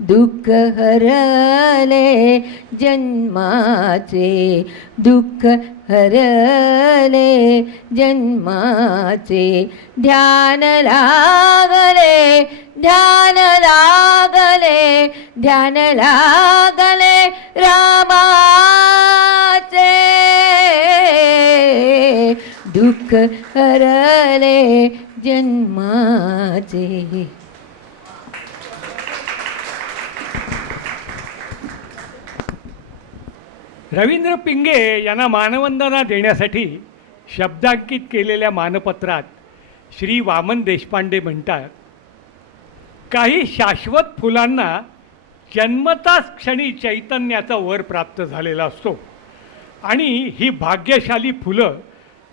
दुःख हरले जन्माचे दुःख हरले जन्माचे ध्यान लागले ध्यान लागले ध्यान लागले रामाचे दुःख हरले जन्माचे. रवींद्र पिंगे यांना मानवंदना देण्यासाठी शब्दांकित केलेल्या मानपत्रात श्री वामन देशपांडे म्हणतात, काही शाश्वत फुलांना जन्मताच क्षणी चैतन्याचा वर प्राप्त झालेला असतो आणि ही भाग्यशाली फुलं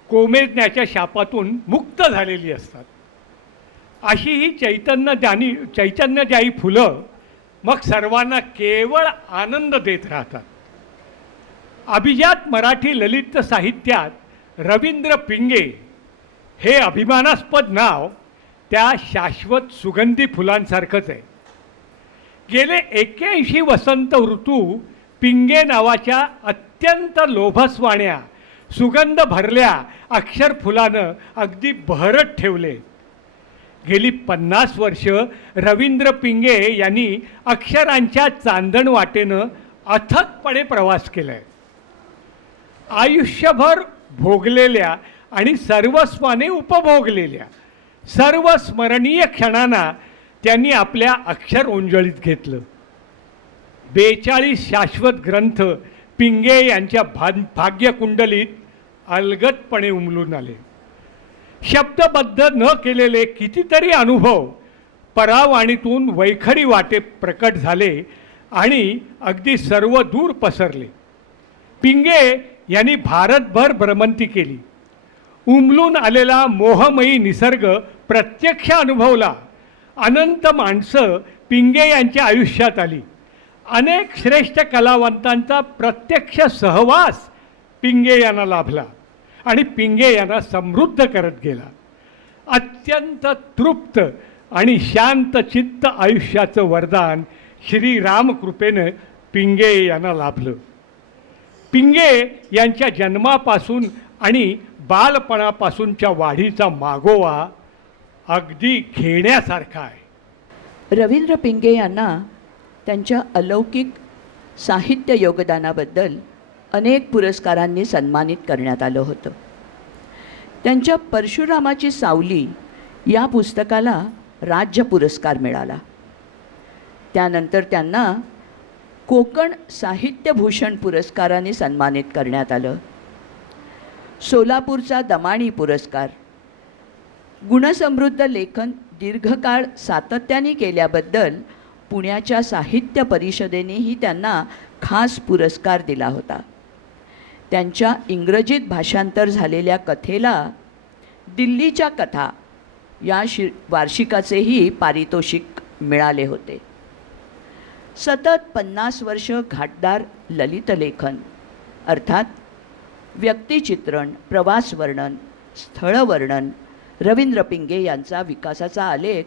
कोमेजण्याच्या शापातून मुक्त झालेली असतात. अशी ही चैतन्यदायी फुलं मग सर्वांना केवळ आनंद देत राहतात. अभिजात मराठी ललित साहित्यात रवींद्र पिंगे हे अभिमानास्पद नाव त्या शाश्वत सुगंधी फुलांसारखंच आहे. गेले 81 वसंत ऋतू पिंगे नावाच्या अत्यंत लोभसवाण्या सुगंध भरल्या अक्षर फुलानं अगदी बहरत ठेवले. गेली 50 वर्ष रवींद्र पिंगे यांनी अक्षरांच्या चांदण वाटेनं अथकपणे प्रवास केला आहे. आयुष्यभर भोगलेल्या आणि सर्वस्वाने उपभोगलेल्या सर्व स्मरणीय क्षणांना त्यांनी आपल्या अक्षर ओंजळीत घेतलं. 42 शाश्वत ग्रंथ पिंगे यांच्या भाग्यकुंडलीत अलगदपणे उमलून आले. शब्दबद्ध न केलेले कितीतरी अनुभव परावाणीतून वैखरी वाटे प्रकट झाले आणि अगदी सर्व दूर पसरले. पिंगे यांनी भारतभर भ्रमंती केली. उमलून आलेला मोहमयी निसर्ग प्रत्यक्ष अनुभवला. अनंत माणसं पिंगे यांच्या आयुष्यात आली. अनेक श्रेष्ठ कलावंतांचा प्रत्यक्ष सहवास पिंगे यांना लाभला आणि पिंगे यांना समृद्ध करत गेला. अत्यंत तृप्त आणि शांत चित्त आयुष्याचं वरदान श्री रामकृपेनं पिंगे यांना लाभलं. पिंगे यांच्या जन्मापासून आणि बालपणापासूनच्या वाढीचा मागोवा अगदी घेण्यासारखा आहे. रवींद्र पिंगे यांना त्यांच्या अलौकिक साहित्य योगदानाबद्दल अनेक पुरस्कारांनी सन्मानित करण्यात आलं होतं. त्यांच्या परशुरामाची सावली या पुस्तकाला राज्य पुरस्कार मिळाला. त्यानंतर त्यांना कोकण साहित्यभूषण पुरस्काराने सन्मानित करण्यात आलं. सोलापूरचा दमाणी पुरस्कार, गुणसमृद्ध लेखन दीर्घकाळ सातत्याने केल्याबद्दल पुण्याच्या साहित्य परिषदेनेही त्यांना खास पुरस्कार दिला होता. त्यांच्या इंग्रजीत भाषांतर झालेल्या कथेला दिल्लीच्या कथा या वार्षिकाचेही पारितोषिक मिळाले होते. सतत 50 वर्ष घाटदार ललित लेखन अर्थात व्यक्तिचित्रण, प्रवासवर्णन, स्थळवर्णन रवींद्र पिंगे यांचा विकासाचा आलेख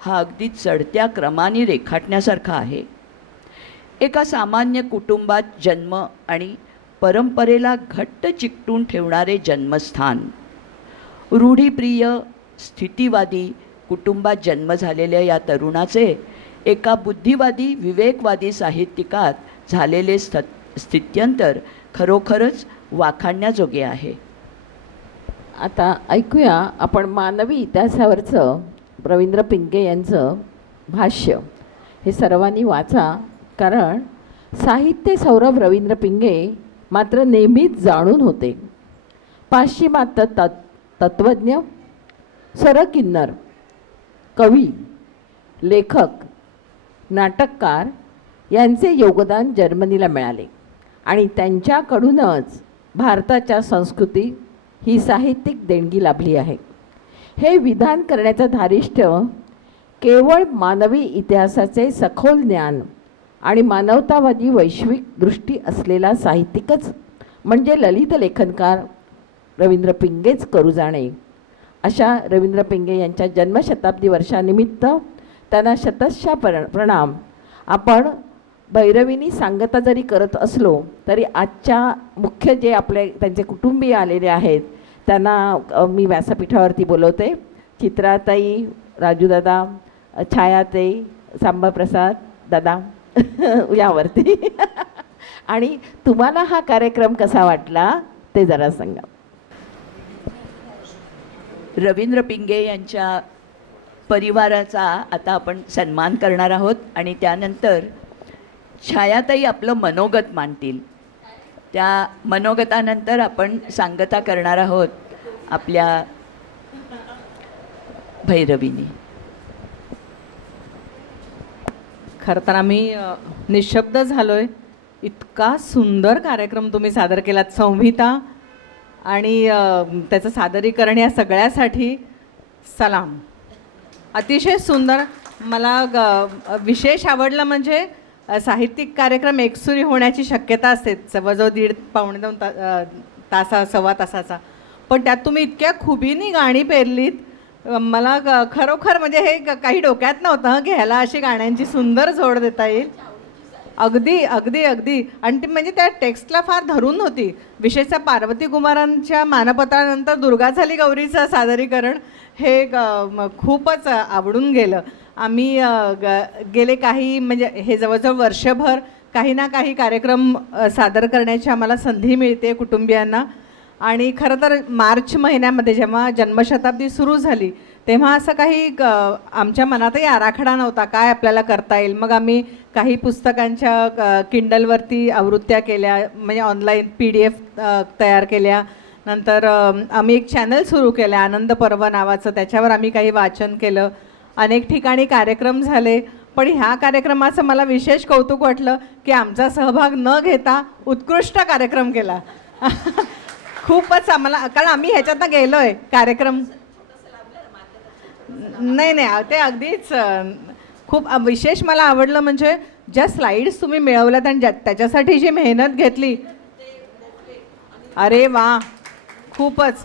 हा अगदी चढत्या क्रमाने रेखाटण्यासारखा आहे. एका सामान्य कुटुंबात जन्म आणि परंपरेला घट्ट चिकटून ठेवणारे जन्मस्थान, रूढीप्रिय स्थितीवादी कुटुंबात जन्म झालेल्या या तरुणाचे एका बुद्धिवादी विवेकवादी साहित्यिकात झालेले स्थित्यंतर खरोखरच वाखाणण्याजोगे आहे. आता ऐकूया आपण मानवी इतिहासावरचं रवींद्र पिंगे यांचं भाष्य. हे सर्वांनी वाचा, कारण साहित्य सौरभ रवींद्र पिंगे मात्र नेहमीच जाणून होते. पाश्चिमात्य तत्त्वज्ञ, सरकिन्नर, कवी, लेखक, नाटककार यांचे योगदान जर्मनीला मिळाले आणि त्यांच्याकडूनच भारताच्या संस्कृती ही साहित्यिक देणगी लाभली आहे. हे विधान करण्याचं धारिष्ट्य केवळ मानवी इतिहासाचे सखोल ज्ञान आणि मानवतावादी वैश्विक दृष्टी असलेला साहित्यिकच म्हणजे ललित लेखनकार रवींद्र पिंगेच करू जाणे. अशा रवींद्र पिंगे यांच्या जन्मशताब्दी वर्षानिमित्त त्यांना शतशः प्रणाम आपण भैरवीनी सांगता जरी करत असलो तरी आजच्या मुख्य जे आपले त्यांचे कुटुंबीय आलेले आहेत त्यांना मी व्यासपीठावरती बोलवते. चित्राताई, राजूदादा, छायाताई, सांबाप्रसाद दादा यावरती. आणि तुम्हाला हा कार्यक्रम कसा वाटला ते जरा सांगा. रवींद्र पिंगे यांच्या परिवाराचा आता आपण सन्मान करणार आहोत आणि त्यानंतर छायाताई आपलं मनोगत मांडतील. त्या मनोगतानंतर आपण सांगता करणार आहोत आपल्या भैरवीनी. खरं तर आम्ही निशब्द झालोय. इतका सुंदर कार्यक्रम तुम्ही सादर केलात. संहिता आणि त्याचं सादरीकरण या सगळ्यासाठी सलाम. अतिशय सुंदर. मला विशेष आवडलं म्हणजे साहित्यिक कार्यक्रम एकसुरी होण्याची शक्यता असते जवळजवळ 1.5-2 तासा सव्वा तासाचा, पण त्यात तुम्ही इतक्या खुबीनी गाणी पेरलीत. मला खरोखर म्हणजे हे काही डोक्यात नव्हतं की ह्याला अशी गाण्यांची सुंदर जोड देता येईल. अगदी अगदी अगदी. आणि ती म्हणजे त्या टेक्स्टला फार धरून होती. विशेषतः पार्वती कुमारांच्या मानपत्रानंतर दुर्गा झाली गौरीचं सादरीकरण हे खूपच आवडून गेलं. आम्ही गेले काही म्हणजे हे जवळजवळ वर्षभर काही ना काही कार्यक्रम सादर करण्याची आम्हाला संधी मिळते कुटुंबियांना. आणि खरं तर मार्च महिन्यामध्ये जेव्हा जन्मशताब्दी सुरू झाली तेव्हा असं काही आमच्या मनातही आराखडा नव्हता काय आपल्याला करता येईल. मग आम्ही काही पुस्तकांच्या किंडलवरती आवृत्त्या केल्या, म्हणजे ऑनलाईन PDF तयार केल्या. नंतर आम्ही एक चॅनल सुरू केलं आनंद पर्व नावाचं, त्याच्यावर आम्ही काही वाचन केलं. अनेक ठिकाणी कार्यक्रम झाले. पण ह्या कार्यक्रमाचं मला विशेष कौतुक वाटलं की आमचा सहभाग न घेता उत्कृष्ट कार्यक्रम केला. खूपच आम्हाला, कारण आम्ही ह्याच्यातनं गेलो आहे कार्यक्रम. नाही ते अगदीच खूप विशेष मला आवडलं म्हणजे ज्या स्लाईड्स तुम्ही मिळवल्यात आणि त्याच्यासाठी जी मेहनत घेतली. अरे वा, खूपच.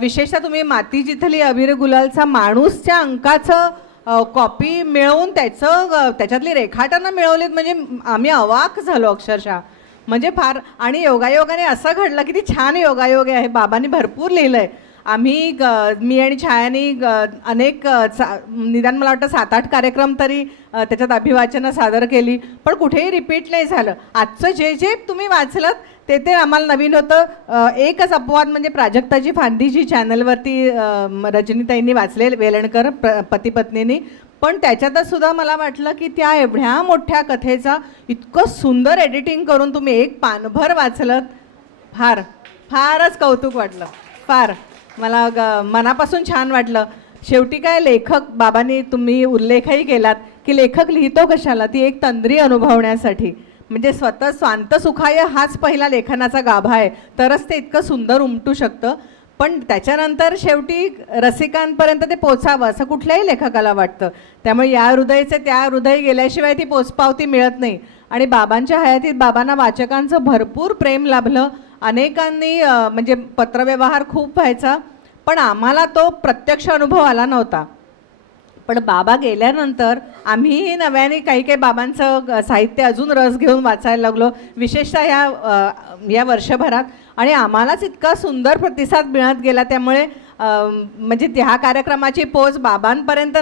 विशेषतः तुम्ही माती जिथली अबीर गुलालचा माणूसच्या अंकाचं कॉपी मिळवून त्याच्यातली रेखाटनं मिळवलीत म्हणजे आम्ही अवाक झालो अक्षरशः. म्हणजे फार. आणि योगायोगाने असं घडलं की ती छान योगायोग आहे. बाबांनी भरपूर लिहिलं आहे. आम्ही मी आणि छायानी अनेक निदान मला वाटतं 7-8 कार्यक्रम तरी त्याच्यात अभिवाचनं सादर केली, पण कुठेही रिपीट नाही झालं. आजचं जे तुम्ही वाचलं ते आम्हाला नवीन होतं. एकच अपवाद म्हणजे प्राजक्ताची फांदी जी चॅनलवरती रजनीताईंनी वाचले, वेलणकर पती पत्नींनी, पण त्याच्यातच सुद्धा मला वाटलं की त्या एवढ्या मोठ्या कथेचा इतकं सुंदर एडिटिंग करून तुम्ही एक पानभर वाचलं. फारच कौतुक वाटलं. फार मला मनापासून छान वाटलं. शेवटी काय लेखक, बाबांनी तुम्ही उल्लेखही केलात की लेखक लिहितो कशाला, ती एक तंद्री अनुभवण्यासाठी. म्हणजे स्वतः स्वांत सुखाय हाच पहिला लेखनाचा गाभा आहे, तरच ते इतकं सुंदर उमटू शकतं. पण त्याच्यानंतर शेवटी रसिकांपर्यंत ते पोचावं असं कुठल्याही लेखकाला वाटतं. त्यामुळे या हृदयचे त्या हृदय गेल्याशिवाय ती पोचपावती मिळत नाही. आणि बाबांच्या हयातीत बाबांना वाचकांचं भरपूर प्रेम लाभलं. अनेकांनी म्हणजे पत्रव्यवहार खूप व्हायचा, पण आम्हाला तो प्रत्यक्ष अनुभव आला नव्हता. पण बाबा गेल्यानंतर आम्हीही नव्याने काही बाबांचं साहित्य अजून रस घेऊन वाचायला लागलो, विशेषतः या वर्षभरात. आणि आम्हालाच इतका सुंदर प्रतिसाद मिळत गेला. त्यामुळे म्हणजे त्या कार्यक्रमाची पोच बाबांपर्यंत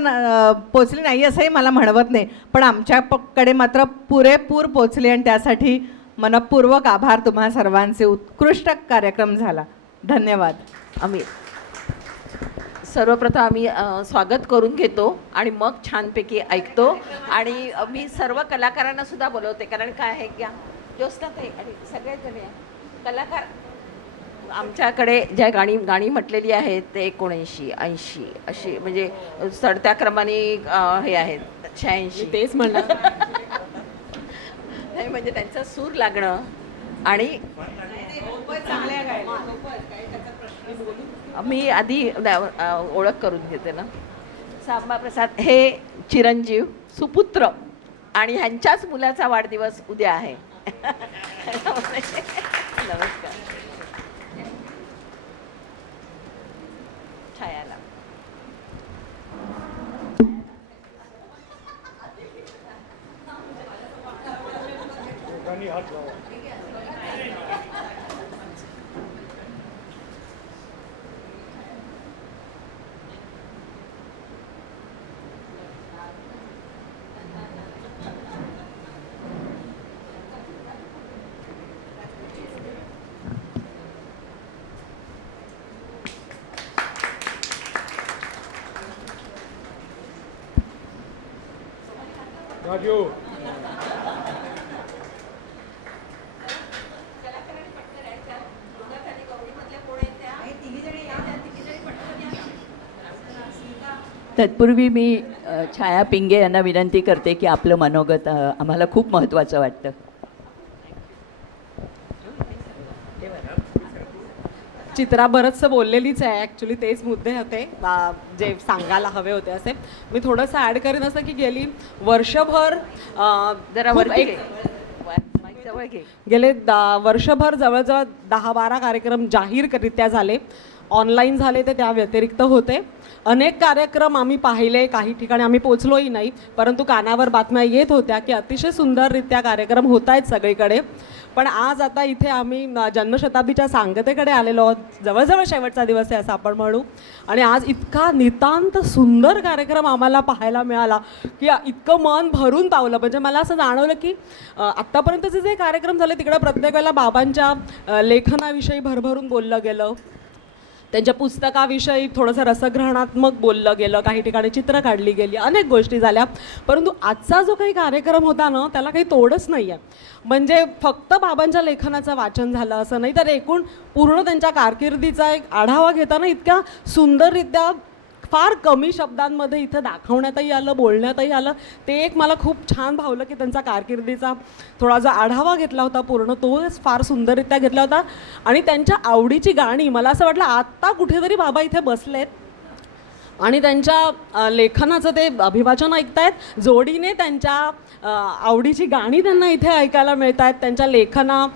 पोचली नाही असंही मला म्हणवत नाही, पण आमच्याकडे मात्र पुरेपूर पोचली. आणि त्यासाठी मनपूर्वक आभार तुम्हा सर्वांचे. उत्कृष्ट कार्यक्रम झाला. धन्यवाद. आम्ही सर्वप्रथम आम्ही स्वागत करून घेतो आणि मग छानपैकी ऐकतो. आणि मी सर्व कलाकारांना सुद्धा बोलवते, कारण काय आहे की ज्योत्स्नाताई आणि सगळेच जण कलाकार आमच्याकडे ज्या गाणी म्हटलेली आहेत ते 79-80 अशी म्हणजे चढत्या क्रमाने हे आहेत 86. तेच म्हणणार नाही म्हणजे त्यांचा सूर लागणं. आणि मी आधी ओळख करून घेते ना. सांबाप्रसाद हे चिरंजीव सुपुत्र आणि ह्यांच्याच मुलाचा वाढदिवस उद्या आहे. नमस्कार. छायाला राजू तत्पूर्वी मी छाया पिंगे यांना विनंती करते की आपलं मनोगत आम्हाला खूप महत्त्वाचं वाटतं. चित्रा बरंचसं बोललेलीच आहे, ॲक्च्युली तेच मुद्दे होते जे सांगायला हवे होते. असे मी थोडंसं ॲड करीन असं की गेली वर्षभर जरा खूप वरती एक घे. माईक जवळ घे. गेले वर्षभर जवळजवळ 10-12 कार्यक्रम जाहीररित्या झाले, ऑनलाईन झाले ते त्या व्यतिरिक्त होते. अनेक कार्यक्रम आम्ही पाहिले, काही ठिकाणी आम्ही पोचलोही नाही, परंतु कानावर बातम्या येत होत्या की अतिशय सुंदररित्या कार्यक्रम होत आहेत सगळीकडे. पण आज आता इथे आम्ही जन्मशताब्दीच्या सांगतेकडे आलेलो आहोत, जवळजवळ शेवटचा दिवस आहे असं आपण म्हणू. आणि आज इतका नितांत सुंदर कार्यक्रम आम्हाला पाहायला मिळाला की इतकं मन भरून पावलं. म्हणजे मला असं जाणवलं की आत्तापर्यंतचे जे कार्यक्रम झाले तिकडे प्रत्येक वेळेला बाबांच्या लेखनाविषयी भरभरून बोललं गेलं, त्यांच्या पुस्तकाविषयी थोडंसं रसग्रहणात्मक बोललं गेलं, काही ठिकाणी चित्र काढली गेली, अनेक गोष्टी झाल्या. परंतु आजचा जो काही कार्यक्रम होता ना त्याला काही तोडच नाही आहे. म्हणजे फक्त बाबांच्या लेखनाचं वाचन झालं असं नाही, तर एकूण पूर्ण त्यांच्या कारकिर्दीचा एक आढावा घेताना इतक्या सुंदररित्या फार कमी शब्दांमध्ये इथं दाखवण्यातही आलं, बोलण्यातही आलं. ते एक मला खूप छान भावलं की त्यांचा कारकिर्दीचा थोडा जो आढावा घेतला होता पूर्ण तोच फार सुंदररित्या घेतला होता. आणि त्यांच्या आवडीची गाणी मला असं वाटलं आत्ता कुठेतरी बाबा इथे बसलेत आणि त्यांच्या लेखनाचं ते अभिवाचन ऐकतायत, जोडीने त्यांच्या आवडीची गाणी त्यांना इथे ऐकायला मिळत आहेत. त्यांच्या लेखना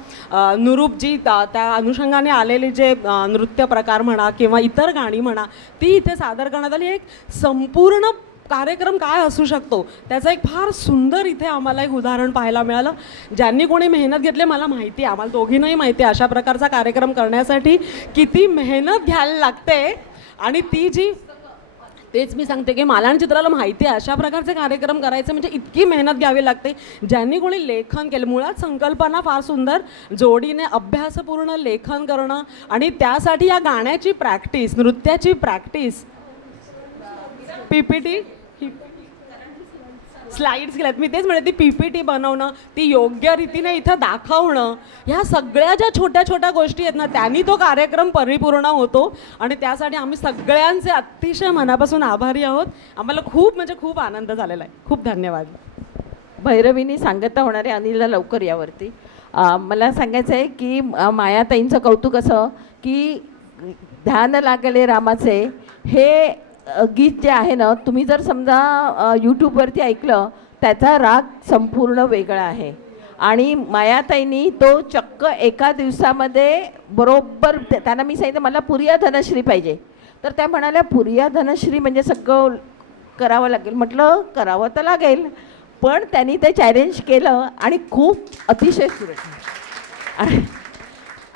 नुरूपजी त्या अनुषंगाने आलेले जे नृत्य प्रकार म्हणा किंवा इतर गाणी म्हणा ती इथे सादर करण्यात आली. एक संपूर्ण कार्यक्रम काय असू शकतो त्याचं एक फार सुंदर इथे आम्हाला एक उदाहरण पाहायला मिळालं. ज्यांनी कोणी मेहनत घेतली मला माहिती आहे, आम्हाला दोघींनाही माहिती आहे अशा प्रकारचा कार्यक्रम करण्यासाठी किती मेहनत घ्यायला लागते. आणि ती जी तेच मी सांगते की मला आणि चित्राला माहिती आहे अशा प्रकारचे कार्यक्रम करायचे म्हणजे इतकी मेहनत घ्यावी लागते. ज्यांनी कोणी लेखन केलं, मुळात संकल्पना फार सुंदर, जोडीने अभ्यासपूर्ण लेखन करणं आणि त्यासाठी या गाण्याची प्रॅक्टिस, नृत्याची प्रॅक्टिस, PPT स्लाइड्स केल्यात, मी तेच म्हणते ती PPT बनवणं, ती योग्य रीतीने इथं दाखवणं, ह्या सगळ्या ज्या छोट्या छोट्या गोष्टी आहेत ना त्यांनी तो कार्यक्रम परिपूर्ण होतो. आणि त्यासाठी आम्ही सगळ्यांचे अतिशय मनापासून आभारी आहोत. आम्हाला खूप म्हणजे खूप आनंद झालेला आहे. खूप धन्यवाद. भैरवीनी सांगता होणारे अनिलला लवकर यावरती मला सांगायचं आहे की मायाताईंचं कौतुक असं की ध्यान लागले रामाचे हे गीत जे आहे ना, तुम्ही जर समजा यूट्यूबवरती ऐकलं त्याचा राग संपूर्ण वेगळा आहे. आणि मायाताईंनी तो चक्क एका दिवसामध्ये बरोबर त्यांना मी सांगितलं मला पुरिया धनश्री पाहिजे, तर त्या म्हणाल्या पुरिया धनश्री म्हणजे सगळं करावं लागेल. म्हटलं करावं तर लागेल, पण त्यांनी ते चॅलेंज केलं आणि खूप अतिशय सुरेख.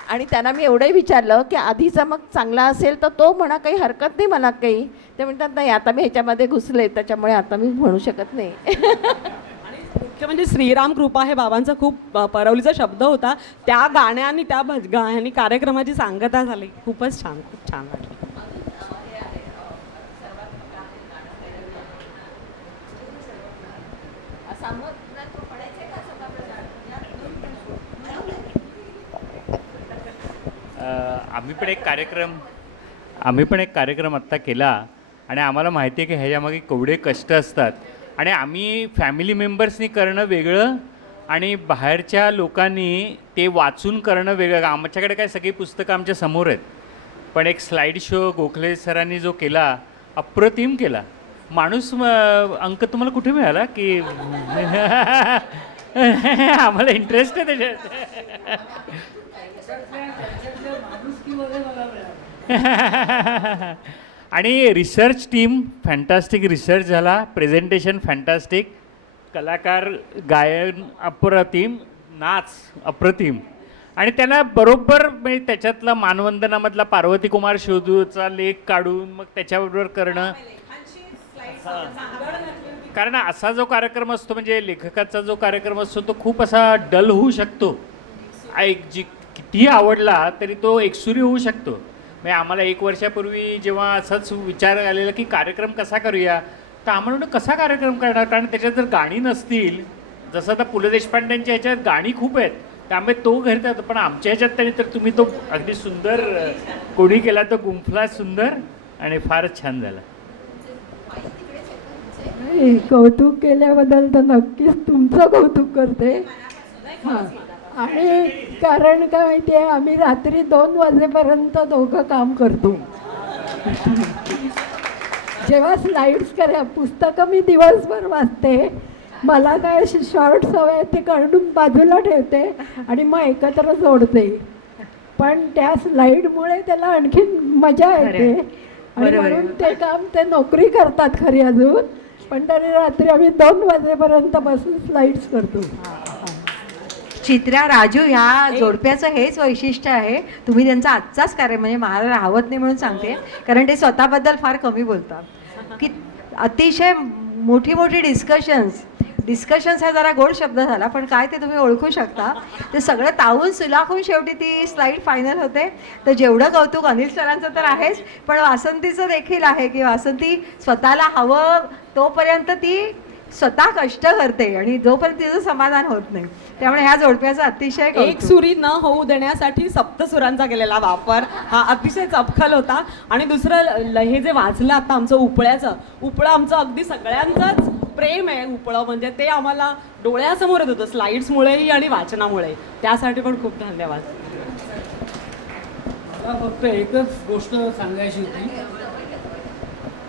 आणि त्यांना मी एवढंही विचारलं की आधीचा मग चांगला असेल तर तो म्हणा काही हरकत नाही मला काही. ते म्हणतात नाही आता मी ह्याच्यामध्ये घुसले त्याच्यामुळे आता मी म्हणू शकत नाही. मुख्य म्हणजे श्रीराम कृपा हे बाबांचा खूप परवलीचा शब्द होता. त्या गाण्याने त्या गाण्याने कार्यक्रमाची सांगता झाली. खूपच छान, खूप छान वाटलं. आम्ही पण एक कार्यक्रम आत्ता केला आणि आम्हाला माहिती आहे की ह्याच्यामागे केवढे कष्ट असतात. आणि आम्ही फॅमिली मेंबर्सनी करणं वेगळं आणि बाहेरच्या लोकांनी ते वाचून करणं वेगळं. आमच्याकडे काय सगळी पुस्तकं आमच्या समोर आहेत, पण एक स्लाईड शो गोखले सरांनी जो केला अप्रतिम केला. माणूस अंक तुम्हाला कुठे मिळाला की आम्हाला इंटरेस्ट आहे त्याच्यात. आणि रिसर्च टीम फॅन्टॅस्टिक रिसर्च झाला, प्रेझेंटेशन फॅन्टॅस्टिक, कलाकार गायन अप्रतिम, नाच अप्रतिम. आणि त्यांना बरोबर म्हणजे त्याच्यातला मानवंदनामधला पार्वती कुमार शोधूचा लेख काढून मग त्याच्याबरोबर करणं. कारण असा जो कार्यक्रम असतो म्हणजे लेखकाचा जो कार्यक्रम असतो तो खूप असा डल होऊ शकतो. जी कितीही आवडला तरी तो एकसुरी होऊ शकतो. म्हणजे आम्हाला 1 वर्षापूर्वी जेव्हा असाच विचार आलेला की कार्यक्रम कसा करूया, तर आम्हाला म्हणलं कसा कार्यक्रम करणार, कारण त्याच्यात जर गाणी नसतील, जसं आता पु ल देशपांडेंच्या ह्याच्यात गाणी खूप आहेत, त्यामुळे तो घरी येतो. पण आमच्या ह्याच्यात तरी तर तुम्ही तो अगदी सुंदर कोणी केला तो गुंफला सुंदर आणि फारच छान झाला. कौतुक केल्याबद्दल तर नक्कीच तुमचं कौतुक करते. हां, आणि कारण काय माहिती आहे, आम्ही रात्री 2 वाजेपर्यंत दोघं काम करतो. जेव्हा स्लाइड्स पुस्तकं मी दिवसभर वाचते, मला काय शॉर्ट सवय आहे, ते काढून बाजूला ठेवते आणि मग एकत्र जोडते. पण त्या स्लाईडमुळे त्याला आणखीन मजा येते आणि म्हणून ते काम ते नोकरी करतात खरी अजून, पण तरी रात्री आम्ही 2 वाजेपर्यंत बसून स्लाइड्स करतो. चित्रा, राजू, ह्या जोडप्याचं हेच वैशिष्ट्य आहे. तुम्ही त्यांचा आजचाच कार्य म्हणजे मला राहवत नाही म्हणून सांगते, कारण ते स्वतःबद्दल फार कमी बोलतात. की अतिशय मोठी मोठी डिस्कशन्स हा जरा गोड शब्द झाला, पण काय ते तुम्ही ओळखू शकता. ते सगळं तावून सुलाखून शेवटी ती स्लाईड फायनल होते. तर जेवढं कौतुक अनिल सरांचं तर आहेच, पण वासंतीचं देखील आहे की वासंती स्वतःला हवं तोपर्यंत ती स्वतः कष्ट करते आणि जोपर्यंत तिचं समाधान होत नाही. त्यामुळे ह्या जोडप्याचा अतिशय एक सुरी न होऊ देण्यासाठी सप्तसुरांचा केलेला वापर हा अतिशय चपखल होता. आणि दुसरं हे जे वाचलं आता आमचं उपळं आमचं अगदी सगळ्यांचंच प्रेम आहे. उपळं म्हणजे ते आम्हाला डोळ्यासमोर येत होतं स्लाईड्समुळेही आणि वाचनामुळे. त्यासाठी पण खूप धन्यवाद.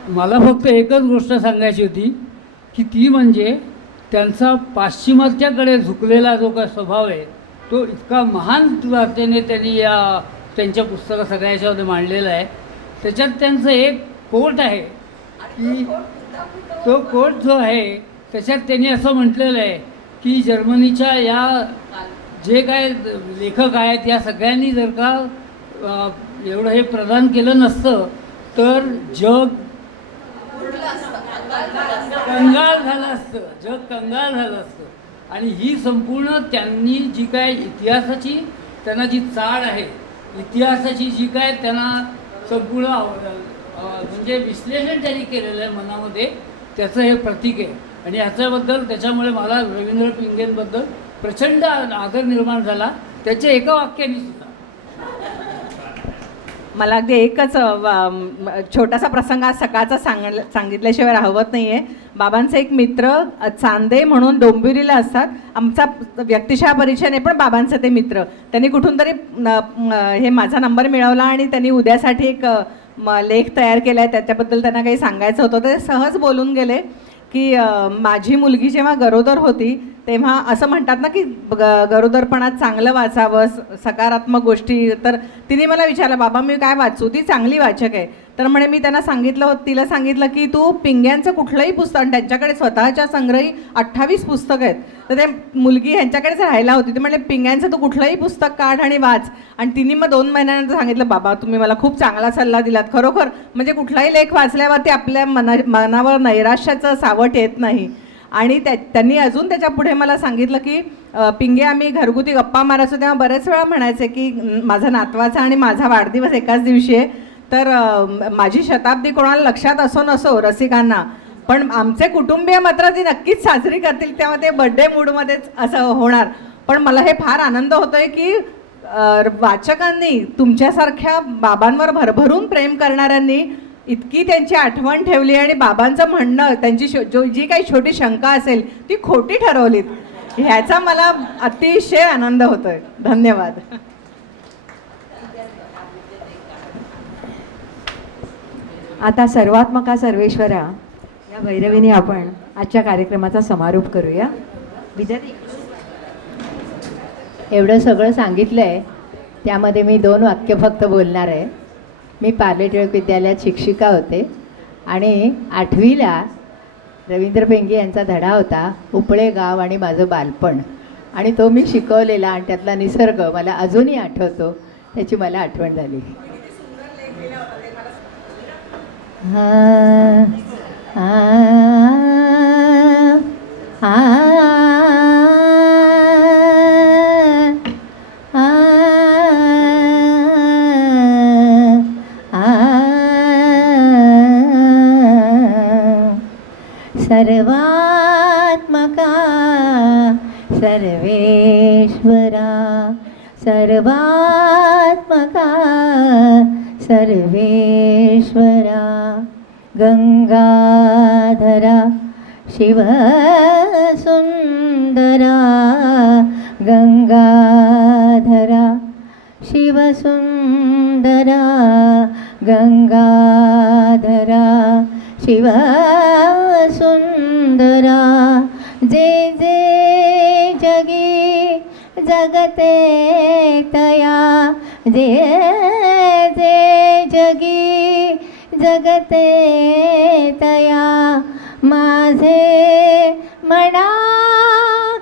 मला फक्त एकच गोष्ट सांगायची होती की ती म्हणजे त्यांचा पाश्चिमात्याकडे झुकलेला जो काय स्वभाव आहे तो इतका महान वार्तेने त्यांनी त्यांच्या पुस्तकं सगळ्याच्यामध्ये मांडलेला आहे. त्याच्यात त्यांचं एक कोट आहे की तो कोट जो आहे त्याच्यात त्यांनी असं म्हटलेलं आहे की जर्मनीच्या या जे काय लेखक आहेत या सगळ्यांनी जर का एवढं हे प्रदान केलं नसतं तर जग कंगाल झालं असतं. आणि ही संपूर्ण त्यांनी जी काय इतिहासाची त्यांना जी चाड आहे, इतिहासाची जी काय त्यांना संपूर्ण म्हणजे विश्लेषण त्यांनी केलेलं आहे मनामध्ये, त्याचं हे प्रतीक आहे. आणि ह्याच्याबद्दल त्याच्यामुळे मला रवींद्र पिंगेंबद्दल प्रचंड आदर निर्माण झाला त्याच्या एका वाक्याने सुद्धा. मला अगदी एकच छोटासा प्रसंग आज सकाळचा सांगितल्याशिवाय राहवत नाही आहे. बाबांचे एक मित्र चांदे म्हणून डोंबिवलीला असतात. आमचा व्यक्तिशः परिचय नाही, पण बाबांचे ते मित्र. त्यांनी कुठून तरी हे माझा नंबर मिळवला आणि त्यांनी उद्यासाठी एक लेख तयार केला आहे, त्याच्याबद्दल त्यांना काही सांगायचं होतं. ते सहज बोलून गेले की माझी मुलगी जेव्हा गरोदर होती तेव्हा असं म्हणतात ना की गरोदरपणात चांगलं वाचावं, सकारात्मक गोष्टी. तर तिने मला विचारलं, बाबा मी काय वाचू? ती चांगली वाचक आहे. तर म्हणे मी तिला सांगितलं की तू पिंग्यांचं कुठलंही पुस्तक, त्यांच्याकडे स्वतःच्या संग्रही 28 पुस्तकं आहेत. तर ते मुलगी ह्यांच्याकडेच राहायला होती. ते म्हणजे पिंग्यांचं तू कुठलंही पुस्तक काढ आणि वाच. आणि तिने मग 2 महिन्यानंतर सांगितलं, बाबा तुम्ही मला खूप चांगला सल्ला दिलात. खरोखर म्हणजे कुठलाही लेख वाचल्यावरती आपल्या मनावर नैराश्याचं सावट येत नाही. आणि त्यांनी अजून त्याच्या पुढे मला सांगितलं की पिंगे आम्ही घरगुती गप्पा मारायचो तेव्हा बरेच वेळा म्हणायचे की माझा नातवाचा आणि माझा वाढदिवस एकाच दिवशी आहे, तर माझी शताब्दी कोणाला लक्षात असो नसो रसिकांना, पण आमचे कुटुंबीय मात्र ती नक्कीच साजरी करतील, तेव्हा ते बड्डे मूडमध्येच असं होणार. पण मला हे फार आनंद होतोय की वाचकांनी, तुमच्यासारख्या बाबांवर भरभरून प्रेम करणाऱ्यांनी इतकी त्यांची आठवण ठेवली आणि बाबांचं म्हणणं, त्यांची जी काही छोटी शंका असेल ती खोटी ठरवलीत. ह्याचा मला अतिशय आनंद होतोय. धन्यवाद. आता सर्वात्मका सर्वेश्वरा या भैरवीने आपण आजच्या कार्यक्रमाचा समारोप करूया. विद्यार्थी एवढं सगळं सांगितलं आहे, त्यामध्ये मी 2 वाक्य फक्त बोलणार आहे. मी पार्ले टिळक विद्यालयात शिक्षिका होते आणि 8वीला रवींद्र पेंगे यांचा धडा होता उपळे गाव आणि माझं बालपण, आणि तो मी शिकवलेला आणि त्यातला निसर्ग मला अजूनही आठवतो. त्याची मला आठवण झाली. हां सर्वात्मका सर्वेश्वरा सर्वात्मका सर्वेश्वरा गंगाधरा शिवसुंदरा गंगाधरा शिवसुंदरा गंगाधरा शिवसुंदरा जे जे जगी जगते तया जे जे जगी जगते तया माझे मना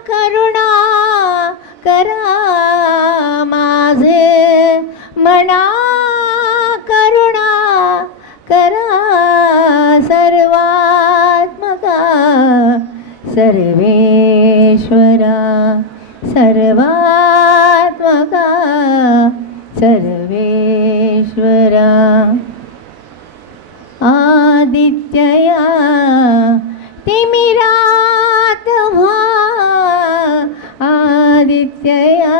करुणा करा माझे मना करुणा करा सर्वात्मका सर्वेश्वरा सर्वात्मका सर्वेश्वरा आदित्यया तिमिरात व्हा आदित्यया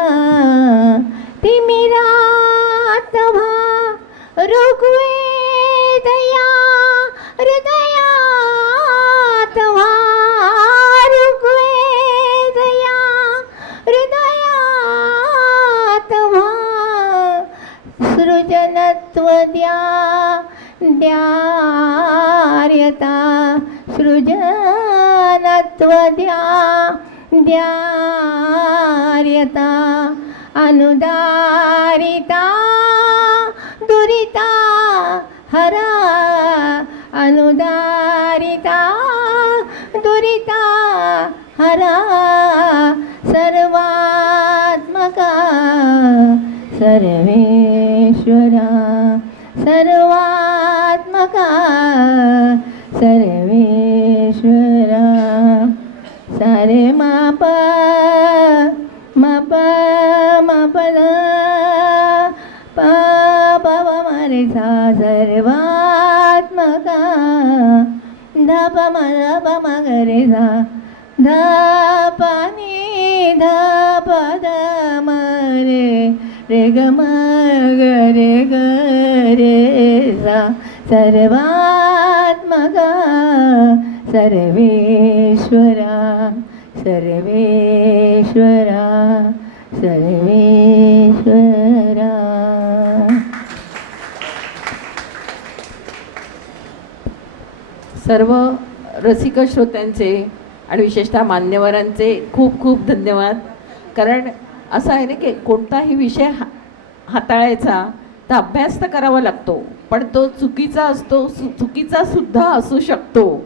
तिमिरात व्हा ऋग्वेदया हृदयात व्हा ऋग्वेदया हृदयात व्हा सृजनत्व द्या द्यार्यता सृजनत्व द्या द्यार्यता अनुदारिता दुरिता हरा अनुदारिता दुरिता हरा सर्वात्मका सर्वेश्वरा सर्वात्मका सर्वेश्वरा सारे माप माप मापद पाप मारे सा सर्वात्मका धप मप मगरे सा धपानी धपद मरे रे ग म ग रे ग रे सा सर्वात्मका सर्वेश्वरा सर्वेश्वरा सर्वेश्वरा. सर्व रसिक श्रोत्यांचे आणि विशेषतः मान्यवरांचे खूप खूप धन्यवाद. कारण असं आहे ना की कोणताही विषय हाताळायचा तर अभ्यास तर करावा लागतो, पण तो चुकीचा असतो, चुकीचा सुद्धा असू शकतो.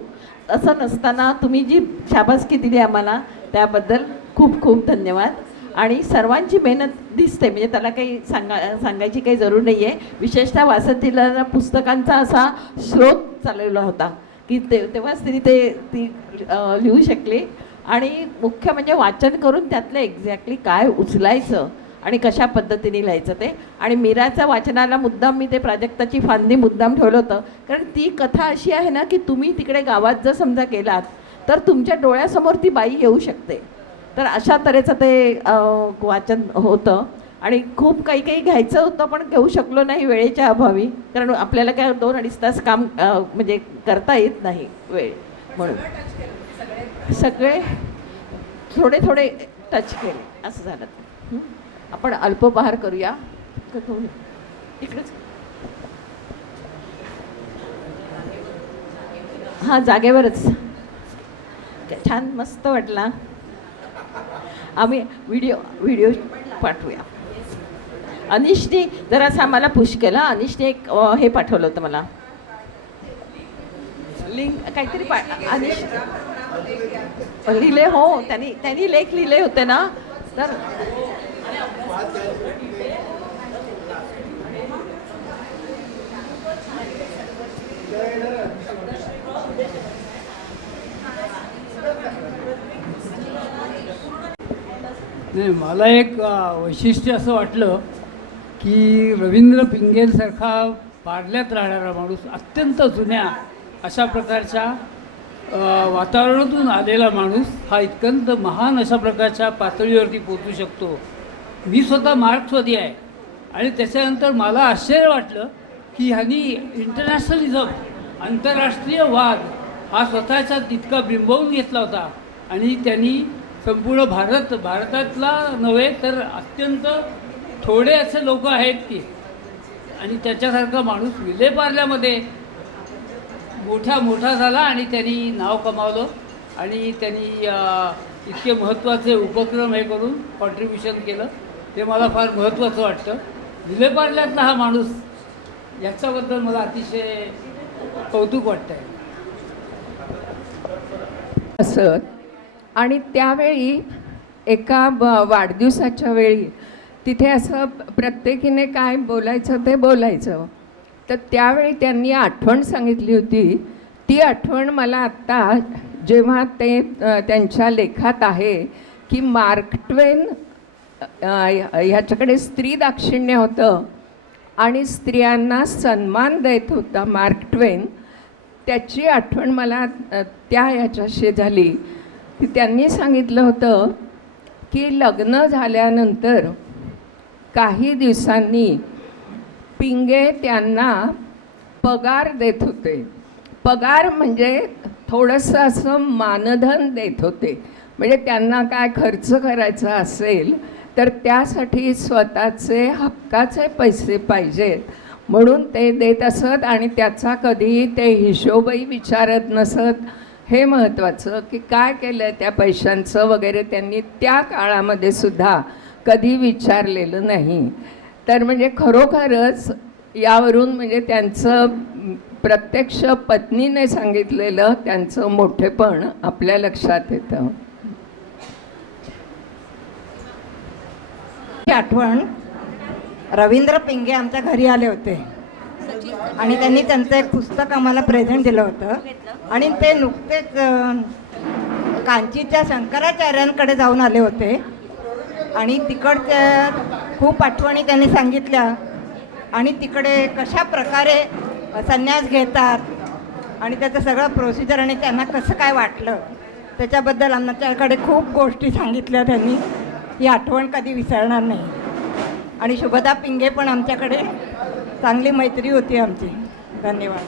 असं नसताना तुम्ही जी शाबासकी दिली आम्हाला त्याबद्दल खूप खूप धन्यवाद. आणि सर्वांची मेहनत दिसते, म्हणजे त्याला काही सांगायची काही जरूर नाही आहे. विशेषतः वासंतीला पुस्तकांचा असा स्रोत चाललेला होता की तेव्हाच ती लिहू शकली. आणि मुख्य म्हणजे वाचन करून त्यातलं एक्झॅक्टली काय उचलायचं आणि कशा पद्धतीने लिहायचं ते. आणि मीराच्या वाचनाला मुद्दाम मी ते प्राजक्ताची फांदी मुद्दाम ठेवलं होतं, कारण ती कथा अशी आहे ना की तुम्ही तिकडे गावात जर समजा गेलात तर तुमच्या डोळ्यासमोर ती बाई येऊ शकते. तर अशा तऱ्हेचं ते वाचन होतं. आणि खूप काही काही घ्यायचं होतं पण घेऊ शकलो नाही वेळेच्या अभावी, कारण आपल्याला काय 2-2.5 तास काम म्हणजे करता येत नाही वेळ म्हणून. सगळे थोडे थोडे टच केले असं झालं. आपण अल्पोपहार करूया इकडेच. हां, जागेवरच. छान मस्त वाटला. आम्ही व्हिडिओ पाठवूया. अनिशने जरासं आम्हाला पुश केला. अनिशने एक हे पाठवलं होतं मला, लिंक काहीतरी अनिश लिहिले. हो, त्यांनी लेख लिहिले होते ना. तर नाही, मला एक वैशिष्ट्य असं वाटलं की रवींद्र पिंगेंसारखा पारल्यात राहणारा माणूस अत्यंत जुन्या अशा प्रकारच्या वातावरणातून आलेला माणूस हा इतकंत महान अशा प्रकारच्या पातळीवरती पोचू शकतो. मी स्वतः मार्क्सवादी आहे आणि त्याच्यानंतर मला आश्चर्य वाटलं की ह्यांनी इंटरनॅशनलिझम, आंतरराष्ट्रीय वाद हा स्वतःचा तितका बिंबवून घेतला होता आणि त्यांनी संपूर्ण भारतातला नव्हे तर अत्यंत थोडे असे लोक आहेत की, आणि त्याच्यासारखा माणूस विलेपार्ल्यामध्ये मोठा झाला आणि त्यांनी नाव कमावलं आणि त्यांनी इतके महत्त्वाचे उपक्रम हे करून कॉन्ट्रीब्युशन केलं. ते मला फार महत्त्वाचं वाटतं. विलेपार्ल्यातला हा माणूस याच्याबद्दल मला अतिशय कौतुक वाटतं आहे. असं आणि त्यावेळी एका वाढदिवसाच्या वेळी तिथे असं प्रत्येकीने काय बोलायचं ते बोलायचं. तर त्यावेळी त्यांनी आठवण सांगितली होती. ती आठवण मला आत्ता जेव्हा ते त्यांच्या लेखात आहे की मार्क ट्वेन ह्याच्याकडे स्त्री दाक्षिण्य होतं आणि स्त्रियांना सन्मान देत होता मार्क ट्वेन, त्याची आठवण मला त्या ह्याच्याशी झाली की त्यांनी सांगितलं होतं की लग्न झाल्यानंतर काही दिवसांनी पिंगे त्यांना पगार देत होते. पगार म्हणजे थोडंसं असं मानधन देत होते. म्हणजे त्यांना काय खर्च करायचा असेल तर त्यासाठी स्वतःचे हक्काचे पैसे पाहिजेत म्हणून ते देत असत आणि त्याचा कधीही ते हिशोबही विचारत नसत. हे महत्त्वाचं की काय केलं त्या पैशांचं वगैरे त्यांनी त्या काळामध्ये सुद्धा कधी विचारलेलं नाही. तर म्हणजे खरोखरच यावरून म्हणजे त्यांचं प्रत्यक्ष पत्नीने सांगितलेलं त्यांचं मोठेपण आपल्या लक्षात येतं. ही आठवण रवींद्र पिंगे आमच्या घरी आले होते आणि त्यांनी त्यांचं एक पुस्तक आम्हाला प्रेझेंट दिलं होतं आणि ते नुकतेच कांचीच्या शंकराचार्यांकडे जाऊन आले होते आणि तिकडच्या खूप आठवणी त्यांनी सांगितल्या आणि तिकडे कशा प्रकारे संन्यास घेतात आणि त्याचं सगळं प्रोसिजर आणि त्यांना कसं काय वाटलं त्याच्याबद्दल आमच्याकडे खूप गोष्टी सांगितल्या त्यांनी. ही आठवण कधी विसरणार नाही. आणि शुभदा पिंगे पण आमच्याकडे चांगली मैत्री होती आमची. धन्यवाद.